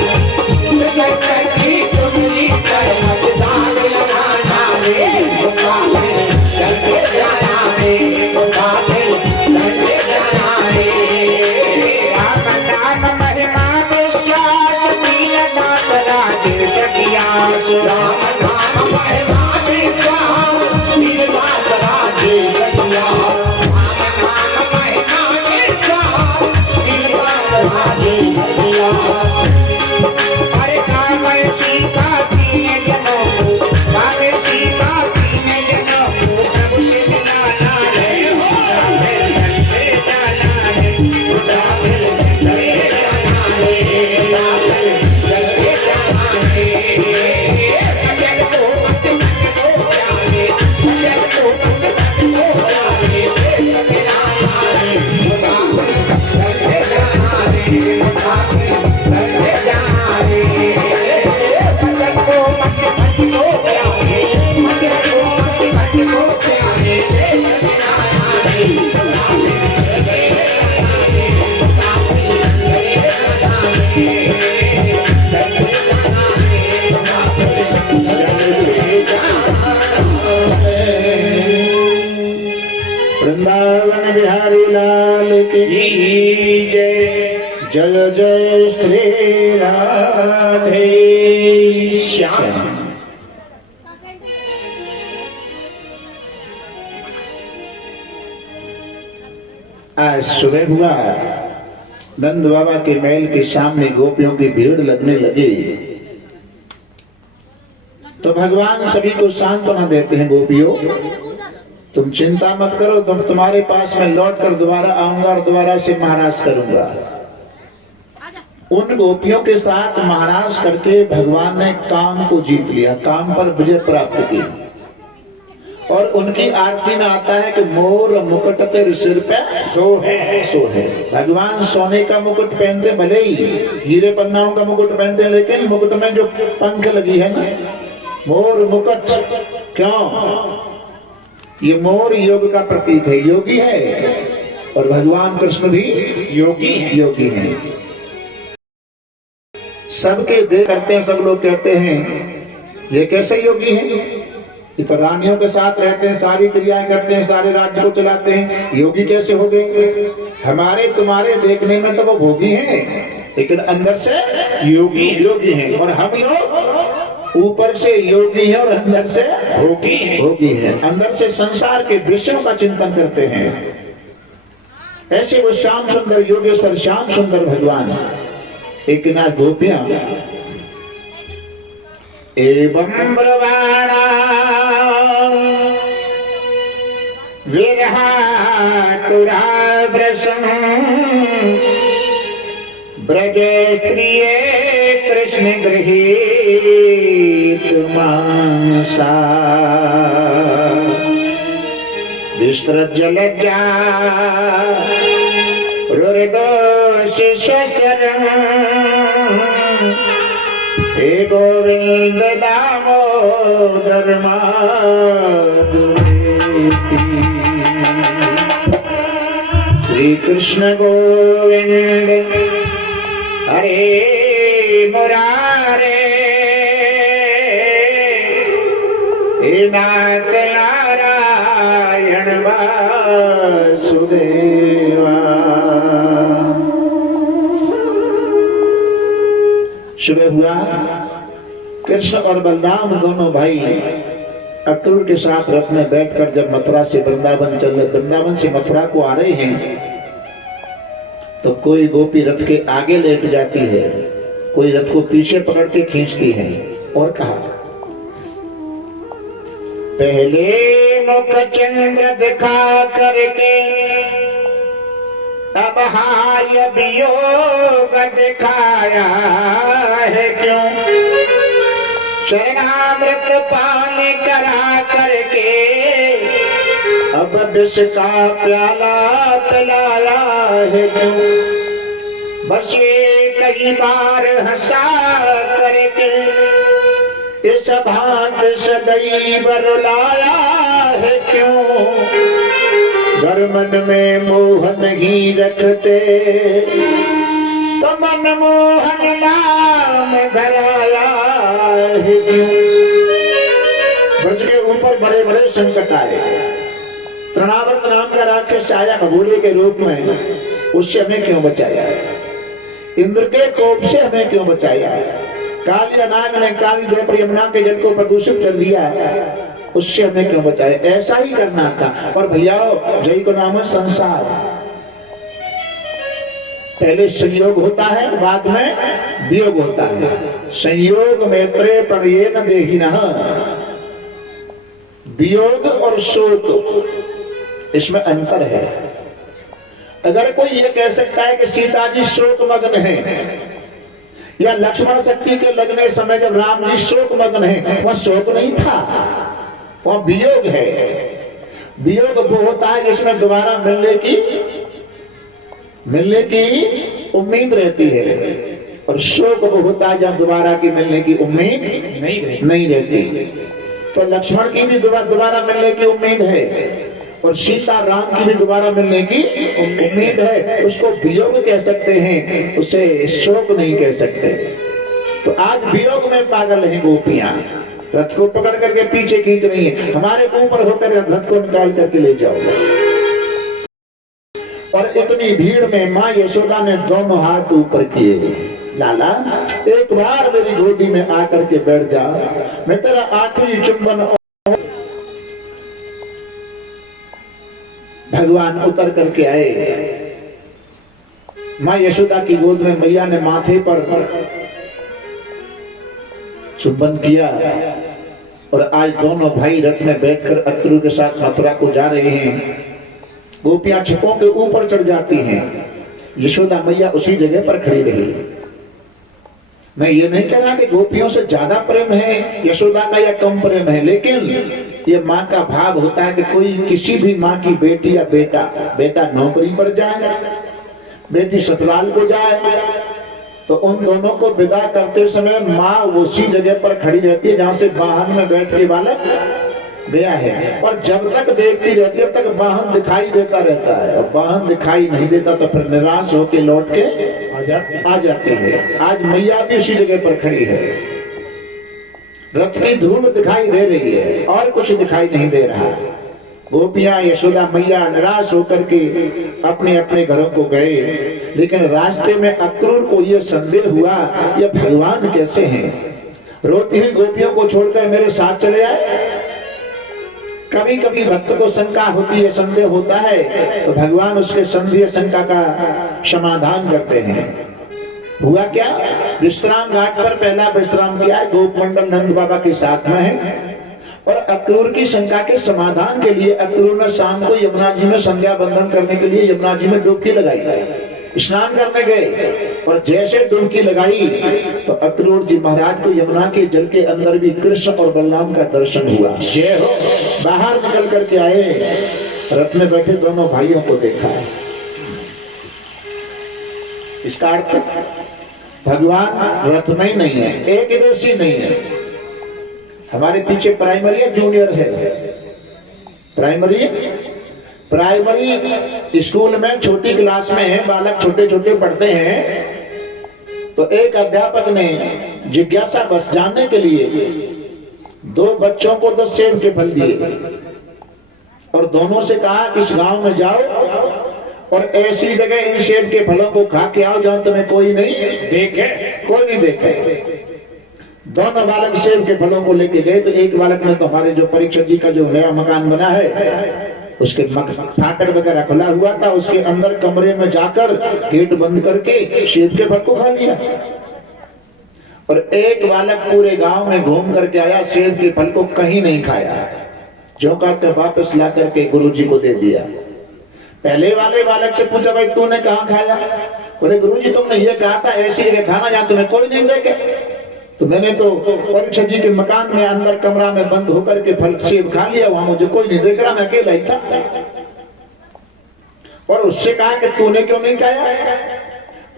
नरकन की चुनरी पर मत जाए जाए मुसाफिर चलते जाए मुसाफिर चलते जाए। राम नाम महिमा विश्वास मीन दास राजेश कियास। राम नाम महिमा विश्वास मीन दास राजेश कियास। राम नाम महिमा विश्वास मीन दास राजेश कियास। हरे नाम सीता तीन जनों को बाबे सीता तीन जनों को प्रभु से मिलाना है। मुसाफिर चलते जाना है मुसाफिर चलते जाना है मुसाफिर चलते जाना है। मजल को मत को जाने मजल को मत को जाने चलते जाना है मुसाफिर चलते जाना है मुसाफिर चलते जाना है। मजल को मत को जाने मजल को मत को जाने चलते जाना है मुसाफिर चलते जाना है मुसाफिर चलते जाना है चलते जाना है मुसाफिर चलते जाना है। वृंदावन बिहारी लाल की जय। जय जय श्री राधे श्याम। आज सुबह हुआ नंद बाबा के महल के सामने गोपियों की भीड़ लगने लगी तो भगवान सभी को सांत्वना देते हैं, गोपियों तुम चिंता मत करो, तुम तुम्हारे पास में लौट कर दोबारा आऊंगा और दोबारा से महाराज करूंगा। उन गोपियों के साथ महाराज करके भगवान ने काम को जीत लिया, काम पर विजय प्राप्त की। और उनकी आरती में आता है कि मोर मुकुट तेरे सिर पे सो है। भगवान सोने का मुकुट पहनते, भले ही हीरे पन्नाओं का मुकुट पहनते हैं, लेकिन मुकुट में जो पंख लगी है ना, मोर मुकुट, क्यों? ये मोर योग का प्रतीक है, योगी है। और भगवान कृष्ण भी योगी है। सबके देख करते हैं, सब लोग कहते हैं ये कैसे योगी है, ये तो रानियों के साथ रहते हैं, सारी क्रियाएं करते हैं, सारे राज्य को चलाते हैं, योगी कैसे हो गए? हमारे तुम्हारे देखने में तो वो भोगी हैं, लेकिन अंदर से योगी हैं। और हम लोग ऊपर से योगी हैं और अंदर से भोगी हैं। अंदर से संसार के विषयों का चिंतन करते हैं। ऐसे वो श्याम सुंदर योगेश्वर श्याम सुंदर भगवान। एक ना गोपियां एवं ब्रवाणा विरहा तुरा ब्रसम ब्रज स्त्रिय कृष्ण गृहीत मांसा विस्तृत लज्जा रुदोष शशरम हे गोविंद दामोदर माधुरेति। श्री कृष्ण गोविंद हरे मुरारे हे नाथ नारायण वासुदेवा। सुबह हुआ, कृष्ण और बलराम दोनों भाई अक्रूर के साथ रथ में बैठकर जब मथुरा से वृंदावन चल रहे, वृंदावन से मथुरा को आ रहे हैं, तो कोई गोपी रथ के आगे लेट जाती है, कोई रथ को पीछे पकड़ के खींचती है। और कहा, पहले मुख चंद्र दिखा करके अब हाय वियोग दिखाया है क्यों? चरणामृत पान करा करके अब विष का प्याला पिलाया है क्यों? बस ये कई बार हंसा करके इस भांत सदैव रुलाया है क्यों? घर मन में मोहन ही रखते तो मन मोहन नाम धराया है क्यों? ब्रज के ऊपर बड़े बड़े संकट आए। तृणावर्त नाम का राक्षस आया भगोड़े के रूप में, उससे हमें क्यों बचाया? इंद्र के कोप से हमें क्यों बचाया? काली नाग ने काली देव यमुना के जल को प्रदूषित कर दिया, उससे हमें क्यों बचाया? ऐसा ही करना था। और भैया जय को नाम है संसार। पहले संयोग होता है, बाद में वियोग होता है। संयोग मैत्रे प्रणये न देहिनः, वियोग और शोक इसमें अंतर है। अगर कोई ये कह सकता है कि सीता जी शोक मग्न है, या लक्ष्मण शक्ति के लगने समय जब राम जी शोक मग्न है, वह शोक नहीं था, वह वियोग है। वियोग वो होता है जिसमें दोबारा मिलने की उम्मीद रहती है, और शोक वो होता है जब दोबारा की मिलने की उम्मीद नहीं रहती। तो लक्ष्मण की भी दोबारा मिलने की उम्मीद है, और सीता राम की भी दोबारा मिलने की उम्मीद है। उसको वियोग कह सकते हैं, उसे शोक नहीं कह सकते। तो आज वियोग में पागल हैं गोपियां, रथ को पकड़ करके पीछे खींच रही हैं। हमारे ऊपर होकर रथ को निकाल करके ले जाओ। और इतनी भीड़ में माँ यशोदा ने दोनों हाथ ऊपर किए, लाला एक बार मेरी गोदी में आकर के बैठ जा, मैं तेरा आखिरी चुंबन। भगवान उतर करके आए, माँ यशोदा की गोद में मैया ने माथे पर चुंबन किया। और आज दोनों भाई रथ में बैठकर अक्रूर के साथ मथुरा को जा रहे हैं। गोपियां छकों के ऊपर चढ़ जाती हैं, यशोदा मैया उसी जगह पर खड़ी रही। मैं ये नहीं कह रहा कि गोपियों से ज्यादा प्रेम है यशोदा का या कम प्रेम है, लेकिन ये माँ का भाव होता है कि कोई किसी भी माँ की बेटी या बेटा नौकरी पर जाए, बेटी ससुराल को जाए, तो उन दोनों को विदा करते समय माँ उसी जगह पर खड़ी रहती है जहां से वाहन में बैठ के बालक गया है। और जब तक देखती रहती है तब तक वाहन दिखाई देता रहता है, और वाहन दिखाई नहीं देता तो फिर निराश होकर लौट के आ जाती है। आज मैया भी उसी जगह पर खड़ी है, रथ की धूल दिखाई दे रही है और कुछ दिखाई नहीं दे रहा। गोपियां यशोदा मैया निराश होकर के अपने अपने घरों को गए, लेकिन रास्ते में अक्रूर को यह संदेह हुआ ये भगवान कैसे हैं। रोती हुई गोपियों को छोड़कर मेरे साथ चले आए। कभी कभी भक्त को शंका होती है, संदेह होता है, तो भगवान उसके संदेह शंका का समाधान करते हैं। हुआ क्या, विश्राम घाट पर पहला विश्राम किया, गोपमंडल नंद बाबा के साथ में है। और अक्रूर की शंका के समाधान के लिए अक्रूर ने शाम को यमुना जी में संध्या बंदन करने के लिए यमुना जी में डुबकी लगाई, स्नान करने गए। और जैसे डुबकी लगाई तो अक्रूर जी महाराज को यमुना के जल के अंदर भी कृष्ण और बलराम का दर्शन हुआ। जय हो। बाहर निकल करके आए, रथ में बैठे दोनों भाइयों को देखा। इसका अर्थ भगवान रथ में ही नहीं है, एक देशी नहीं है। हमारे पीछे प्राइमरी है, जूनियर है। प्राइमरी स्कूल में छोटी क्लास में है, बालक छोटे छोटे पढ़ते हैं। तो एक अध्यापक ने जिज्ञासा बस जानने के लिए दो बच्चों को 10 सेब के फल दिए और दोनों से कहा कि इस गांव में जाओ और ऐसी जगह इन सेब के फलों को खा के आओ जहां तुम्हें कोई नहीं देखे। दोनों बालक सेब के फलों को लेके गए। तो एक बालक ने तो हमारे जो परीक्षक जी का जो नया मकान बना है उसके फाटक वगैरह खुला हुआ था, उसके अंदर कमरे में जाकर गेट बंद करके सेब के फल को खा लिया। और एक बालक पूरे गांव में घूम करके आया, सेब के फल को कहीं नहीं खाया, जो कहते वापस ला करके गुरुजी को दे दिया। पहले वाले बालक से पूछा, भाई तूने कहाँ खाया? बोले गुरुजी तुमने ये कहा था ऐसी जगह खाना जहां तुम्हें कोई नहीं देखे। तो मैंने तो परीक्षा जी के मकान में अंदर कमरा में बंद होकर के फल सेब खा लिया, वहां मुझे कोई नहीं देख रहा, मैं अकेला ही था। और उससे कहा कि तूने क्यों नहीं खाया?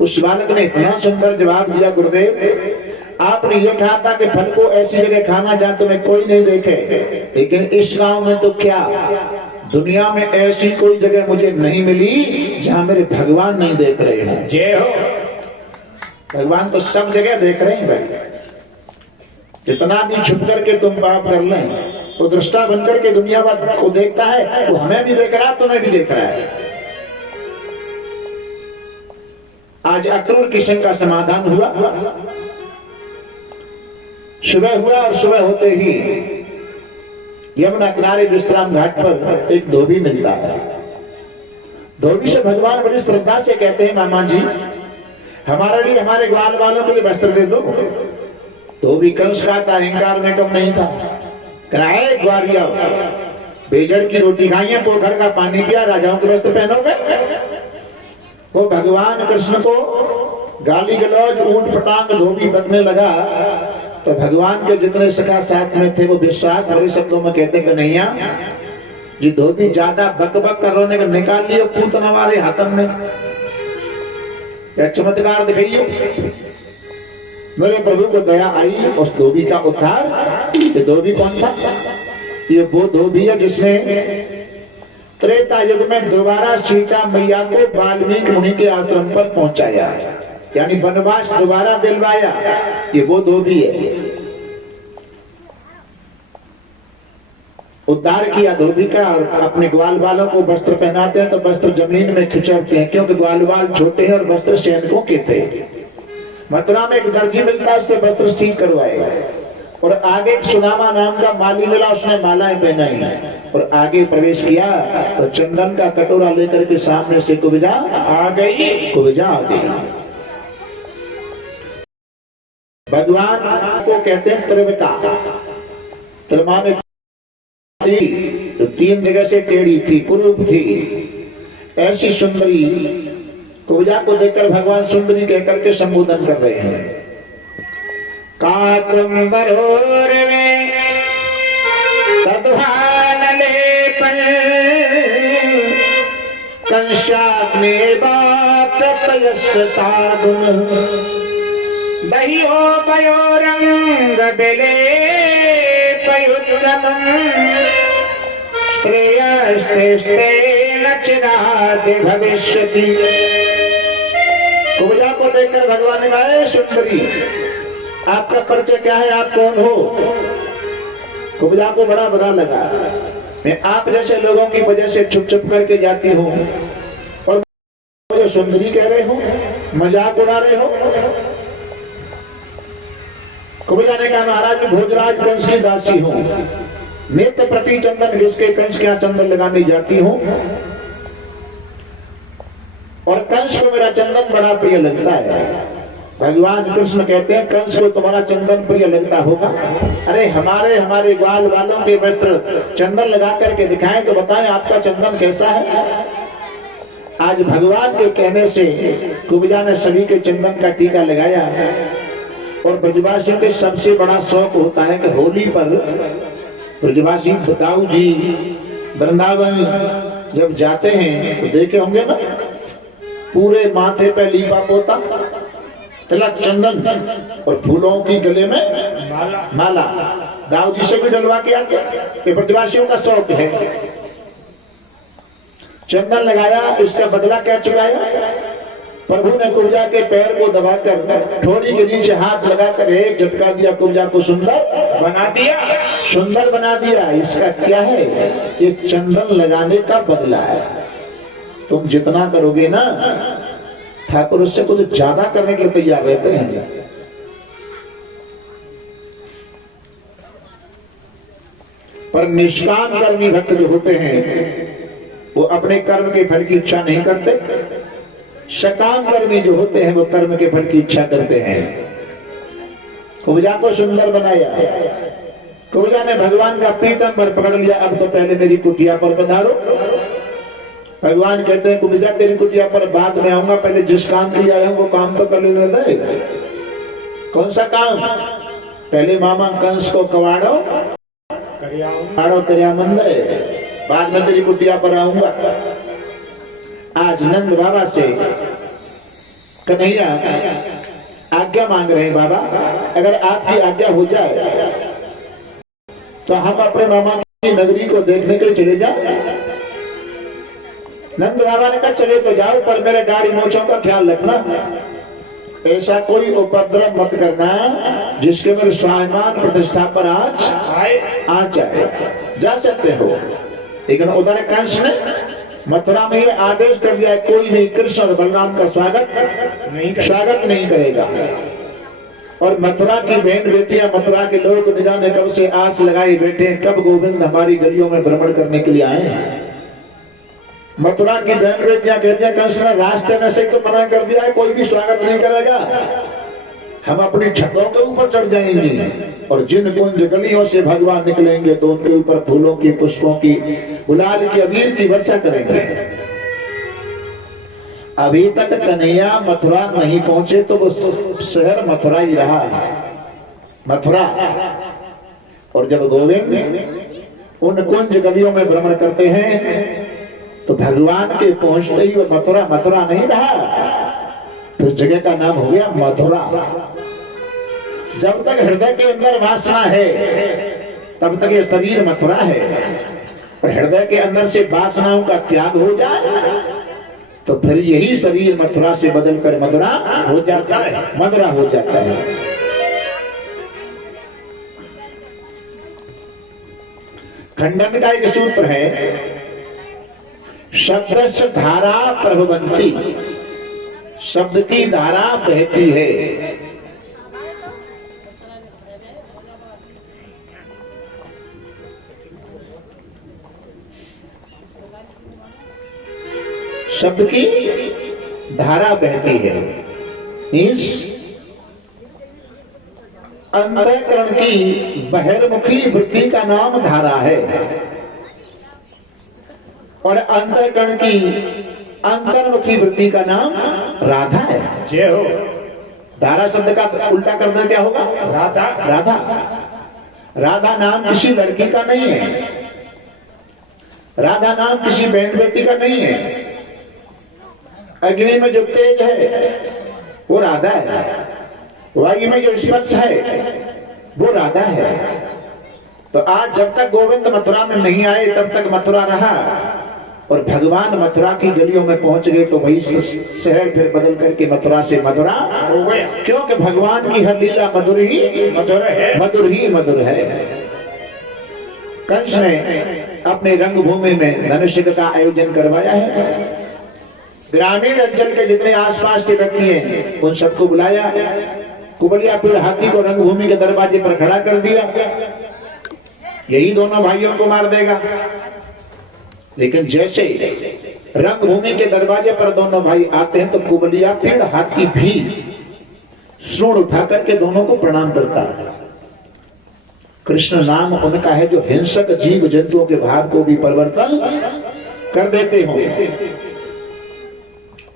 उस बालक ने इतना सुंदर जवाब दिया, गुरुदेव आपने ये कहा था कि फल को ऐसी जगह खाना जहां तुम्हें कोई नहीं देखे, लेकिन इस गांव में तो क्या, दुनिया में ऐसी कोई जगह मुझे नहीं मिली जहां मेरे भगवान नहीं देख रहे हैं। जय हो। भगवान तो सब जगह देख रहे हैं भाई। जितना भी छुप करके तुम पाप कर लें, तो दृष्टा बनकर के दुनिया भर को देखता है, वो हमें भी देख रहा है, तुम्हें भी देख रहा है। आज अक्रूर किशन का समाधान हुआ। सुबह हुआ और सुबह होते ही यमुना किनारे विश्राम घाट पर एक धोबी मिलता है। धोबी से भगवान बड़ी श्रद्धा से कहते हैं, मामा जी हमारे लिए हमारे ग्वाल वालों के लिए वस्त्र दे दो। धोबी कंस का अहंकार में कम नहीं था। कराए ग्वालिया बेजड़ की रोटी खाई, पोखर का पानी पिया, राजाओं के वस्त्र पहनोगे। वो भगवान कृष्ण को गाली गलौज ऊंट पटांग धोबी बकने लगा, तो भगवान के जितने सखा साथ में थे वो विश्वास भरे शब्दों में कहते कन्हैया जी धोबी ज्यादा बक बक कर रोने का निकाल लियो पूतना वाले हाथम में, क्या चमत्कार दिखाइयो। मेरे प्रभु को दया आई उस धोबी का उद्धार। ये धोबी कौन था? ये वो धोबी है जिसने त्रेता युग में दोबारा सीता मैया को वाल्मीकि मुनि के आश्रम पर पहुंचाया, यानी वनवास दोबारा दिलवाया। ये वो धोबी है। उद्धार किया धोबी का। और अपने ग्वाल वालों को वस्त्र पहनाते हैं तो वस्त्र जमीन में खिंचरते हैं, क्योंकि ग्वाल वाल छोटे हैं और वस्त्र सैनिकों के थे। मथुरा में एक दर्जी मिलता है, उससे वस्त्र ठीक करवाए। और आगे एक सुदामा नाम का माली मिला, उसने मालाएं पहनाई और आगे प्रवेश किया तो चंदन का कटोरा लेकर के सामने से कुब्जा आ गई। कुब्जा आ गई। भगवान को कहते हैं त्रिवता। त्रिमा में तो 3 जगह से टेढ़ी थी, कुरूप थी। ऐसी सुंदरी कुब्जा को देखकर भगवान सुंदरी कहकर के संबोधन कर रहे हैं। काकंबरोर में सद्भान लेपन कंशाग्नेवा प्रतयस्य साधुन दह्यो पयोरंग बेले पयुत्तमं श्रेयस्ते नचिरादि भविष्यति। कुब्जा को देखकर भगवान ने कहा, सुंदरी आपका परिचय क्या है, आप कौन हो? कुब्जा को बड़ा बुरा लगा। मैं आप जैसे लोगों की वजह से छुप छुप करके जाती हूँ और मुझे सुंदरी कह रहे हो, मजाक उड़ा रहे हो। कुब्जा ने कहा, महाराज मैं भोजराज कंस की दासी हूँ, नित्य प्रति चंदन घिस के कंस के यहाँ चंदन लगाने जाती हूँ और कंस को मेरा चंदन बड़ा प्रिय लगता है। भगवान कृष्ण कहते हैं, कंस को तुम्हारा चंदन प्रिय लगता होगा। अरे हमारे ग्वाल वालों के वस्त्र चंदन लगा करके दिखाएं तो बताएं आपका चंदन कैसा है। आज भगवान के कहने से कुब्जा ने सभी के चंदन का टीका लगाया। और ब्रजवासियों के सबसे बड़ा शौक होता है कि होली पर ब्रजवासी दाऊ जी वृंदावन जब जाते हैं तो देखे होंगे ना, पूरे माथे पे लीपा पोता, तिलक, चंदन और फूलों की गले में माला। दाऊ जी से भी डलवा के आते। ये ब्रजवासियों का शौक है। चंदन लगाया, इसका बदला क्या चुकाया? प्रभु ने कुब्जा के पैर को दबाकर ठोड़ी के नीचे हाथ लगाकर एक झटका दिया, कुब्जा को सुंदर बना दिया। सुंदर बना दिया। इसका क्या है? ये चंदन लगाने का बदला है। तुम जितना करोगे ना, ठाकुर उससे कुछ ज्यादा करने के लिए तैयार रहते हैं। पर निष्काम कर्मी भक्त जो होते हैं वो अपने कर्म के फल की इच्छा नहीं करते। सकाम कर्मी जो होते हैं वो कर्म के फल की इच्छा करते हैं। कुब्जा को सुंदर बनाया। कुब्जा ने भगवान का पीतांबर पकड़ लिया, अब तो पहले मेरी कुटिया पर पधारो। भगवान कहते हैं कुब्जा तेरी कुटिया पर बाद में आऊंगा, पहले जिस काम के लिए आया हूं वो काम तो कर लेने दे। कौन सा काम? पहले मामा कंस को कवाड़ो करिया मंदिर, बाद में तेरी कुटिया पर आऊंगा। आज नंद बाबा से कन्हैया आज्ञा मांग रहे हैं, बाबा अगर आपकी आज्ञा हो जाए तो हम अपने मामा की नगरी को देखने के लिए चले जाए। नंद बाबा ने कहा चले तो जाओ, पर मेरे दाढ़ी मूंछों का ख्याल रखना, ऐसा कोई उपद्रव मत करना जिसके मेरे स्वाभिमान प्रतिष्ठा पर आज आ जाए। जा सकते हो, लेकिन उधर कंस ने मथुरा में ये आदेश कर दिया कोई नहीं कृष्ण और बलराम का स्वागत नहीं करेगा। और मथुरा की बहन बेटियां, मथुरा के लोग न जाने कब से आस लगाए बैठे हैं कब गोविंद हमारी गलियों में भ्रमण करने के लिए आए हैं। मथुरा की बहन बेटियां कहते हैं कंस ने रास्ते में से तो मना कर दिया है, कोई भी स्वागत नहीं करेगा, हम अपनी छतों के ऊपर चढ़ जाएंगे और जिन कुंज गलियों से भगवान निकलेंगे तो उनके ऊपर फूलों की, पुष्पों की, गुलाल की, अबीर की वर्षा करेंगे। अभी तक कन्हैया मथुरा नहीं पहुंचे तो वो शहर मथुरा ही रहा, मथुरा। और जब गोविंद उन कुंज गलियों में भ्रमण करते हैं तो भगवान के पहुंचते ही वो मथुरा नहीं रहा, तो जगह का नाम हो गया मथुरा। जब तक हृदय के अंदर वासना है तब तक ये शरीर मथुरा है, और हृदय के अंदर से वासनाओं का त्याग हो जाए तो फिर यही शरीर मथुरा से बदलकर मदुरा हो जाता है, मदुरा हो जाता है। खंडन का एक सूत्र है, शब्दस्य धारा प्रभवंती, शब्द की धारा बहती है। शब्द की धारा बहती है, इस अंतःकरण की बहिर्मुखी वृत्ति का नाम धारा है, और अंतःकरण की अंतर्मुखी वृत्ति का नाम राधा है। जय हो। धारा शब्द का उल्टा करना क्या होगा? राधा। राधा, राधा नाम किसी लड़की का नहीं है, राधा नाम किसी बहन बेटी का नहीं है। अग्नि में जो तेज है वो राधा है, वायु में जो स्पर्श है वो राधा है। तो आज जब तक गोविंद मथुरा में नहीं आए तब तक मथुरा रहा, और भगवान मथुरा की गलियों में पहुंच गए तो वही शहर फिर बदल करके मथुरा से मधुरा हो गया, क्योंकि भगवान की हर लीला मधुर ही मधुर है। कंस ने अपने रंगभूमि में धनुष का आयोजन करवाया है। ग्रामीण अंचल के जितने आसपास के व्यक्ति हैं उन सबको बुलाया, कुबलिया पेड़ हाथी को रंगभूमि के दरवाजे पर खड़ा कर दिया, यही दोनों भाइयों को मार देगा। लेकिन जैसे रंगभूमि के दरवाजे पर दोनों भाई आते हैं तो कुबलिया पेड़ हाथी भी सूंड उठा करके दोनों को प्रणाम करता है। कृष्ण नाम उनका है जो हिंसक जीव जंतुओं के भाव को भी परिवर्तन कर देते हो।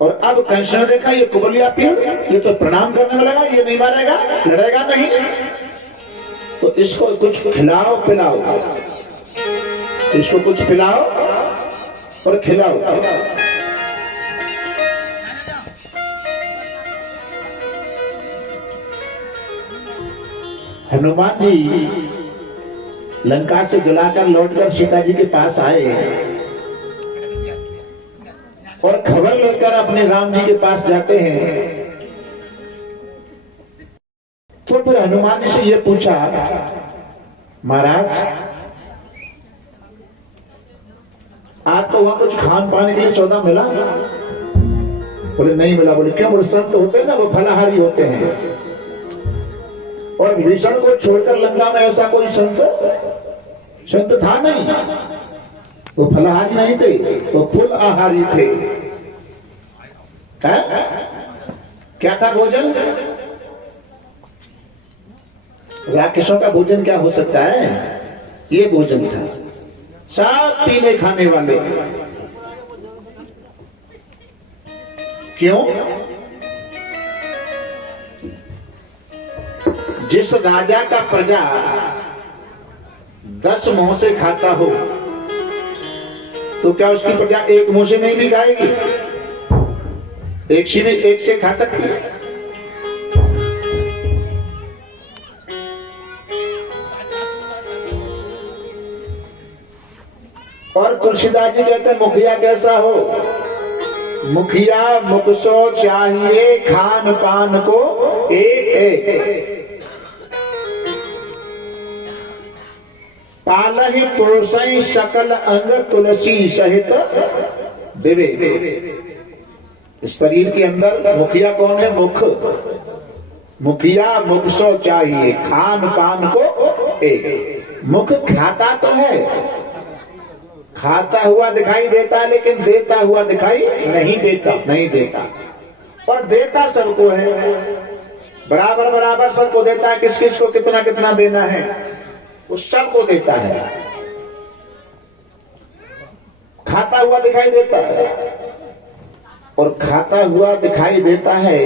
और अब कंस ने देखा ये कुबलिया पेड़ ये तो प्रणाम करने में लगा, ये नहीं मारेगा, लड़ेगा नहीं, तो इसको कुछ खिलाओ पिलाओ, इसको कुछ पिलाओ और खिलाओ। हनुमान जी लंका से जलाकर लौटकर सीता जी के पास आए और खबर लेकर अपने राम जी के पास जाते हैं। तो फिर हनुमान जी से ये पूछा, महाराज आज तो वहां कुछ खान पान के लिए सौदा मिला? बोले नहीं मिला। बोले क्यों? बोले संत होते हैं ना, वो फलाहारी होते हैं, और विभीषण को छोड़कर लंका में ऐसा कोई संत था नहीं, वो फलाहारी नहीं थे, वो फूल आहारी थे। क्या था भोजन? राक्षसों का भोजन क्या हो सकता है? ये भोजन था। सब पीने खाने वाले। क्यों? जिस राजा का प्रजा 10 मुंह से खाता हो तो क्या उसकी प्रजा एक मुंह से नहीं भी खाएगी? एक से खा सकती है। और तुलसीदास जी कहते हैं मुखिया कैसा हो? मुखिया मुख सो चाहिए खान पान को एक। पालहि पोषई सकल अंग तुलसी सहित विवेक। इस शरीर के अंदर मुखिया कौन है? मुख। मुखिया मुख सो चाहिए खान पान को एक। मुख खाता तो है, खाता हुआ दिखाई देता है, लेकिन देता हुआ दिखाई नहीं देता। और देता सबको है, बराबर बराबर सबको देता है। किस किस को कितना कितना देना है वो सबको देता है। खाता हुआ दिखाई देता है, और खाता हुआ दिखाई देता है,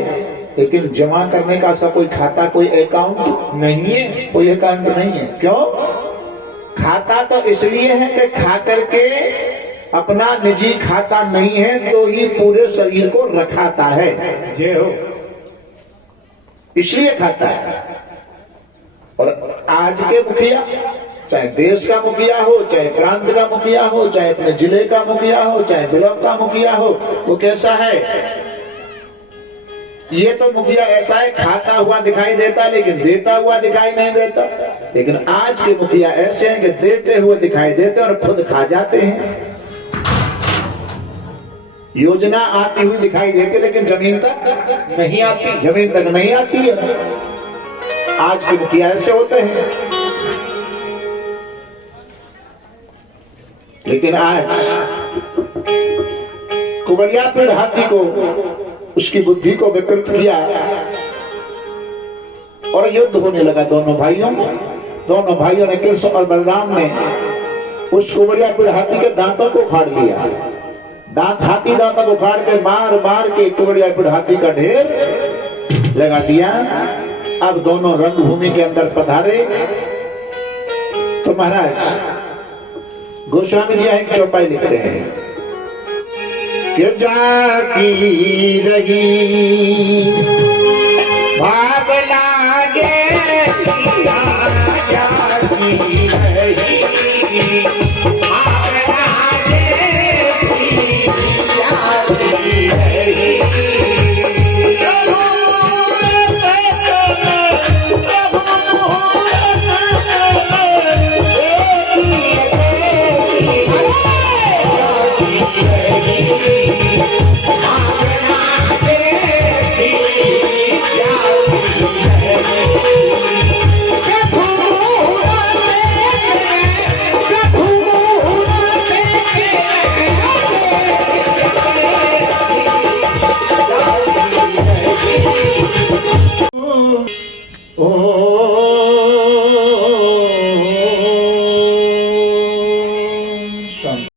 लेकिन जमा करने का उसका कोई खाता, कोई अकाउंट नहीं है। कोई अकाउंट नहीं है। क्यों? खाता तो इसलिए है कि खा करके अपना निजी खाता नहीं है तो ही पूरे शरीर को रखाता है। जय हो। इसलिए खाता है। और आज के मुखिया, चाहे देश का मुखिया हो, चाहे प्रांत का मुखिया हो, चाहे अपने जिले का मुखिया हो, चाहे ब्लॉक का मुखिया हो, वो कैसा है? ये तो मुखिया ऐसा है, खाता हुआ दिखाई देता लेकिन देता हुआ दिखाई नहीं देता। लेकिन आज के मुखिया ऐसे हैं कि देते हुए दिखाई देते और खुद खा जाते हैं। योजना आती हुई दिखाई देती लेकिन जमीन तक नहीं आती, जमीन तक नहीं आती है। आज के मुखिया ऐसे होते हैं। लेकिन आज कुबलिया पेड़ हाथी को, उसकी बुद्धि को विकृत किया और युद्ध होने लगा दोनों भाइयों ने, कृष्ण और बलराम ने उस कुबलिया पेड़ हाथी के दांतों को फाड़ लिया। हाथी दांतों को फाड़ के मार मार के कुबलिया पेड़ हाथी का ढेर लगा दिया। अब दोनों रंगभूमि के अंदर पधारे तो महाराज गोस्वामी जी एक चौपाई लिखते हैं कि जाकी रही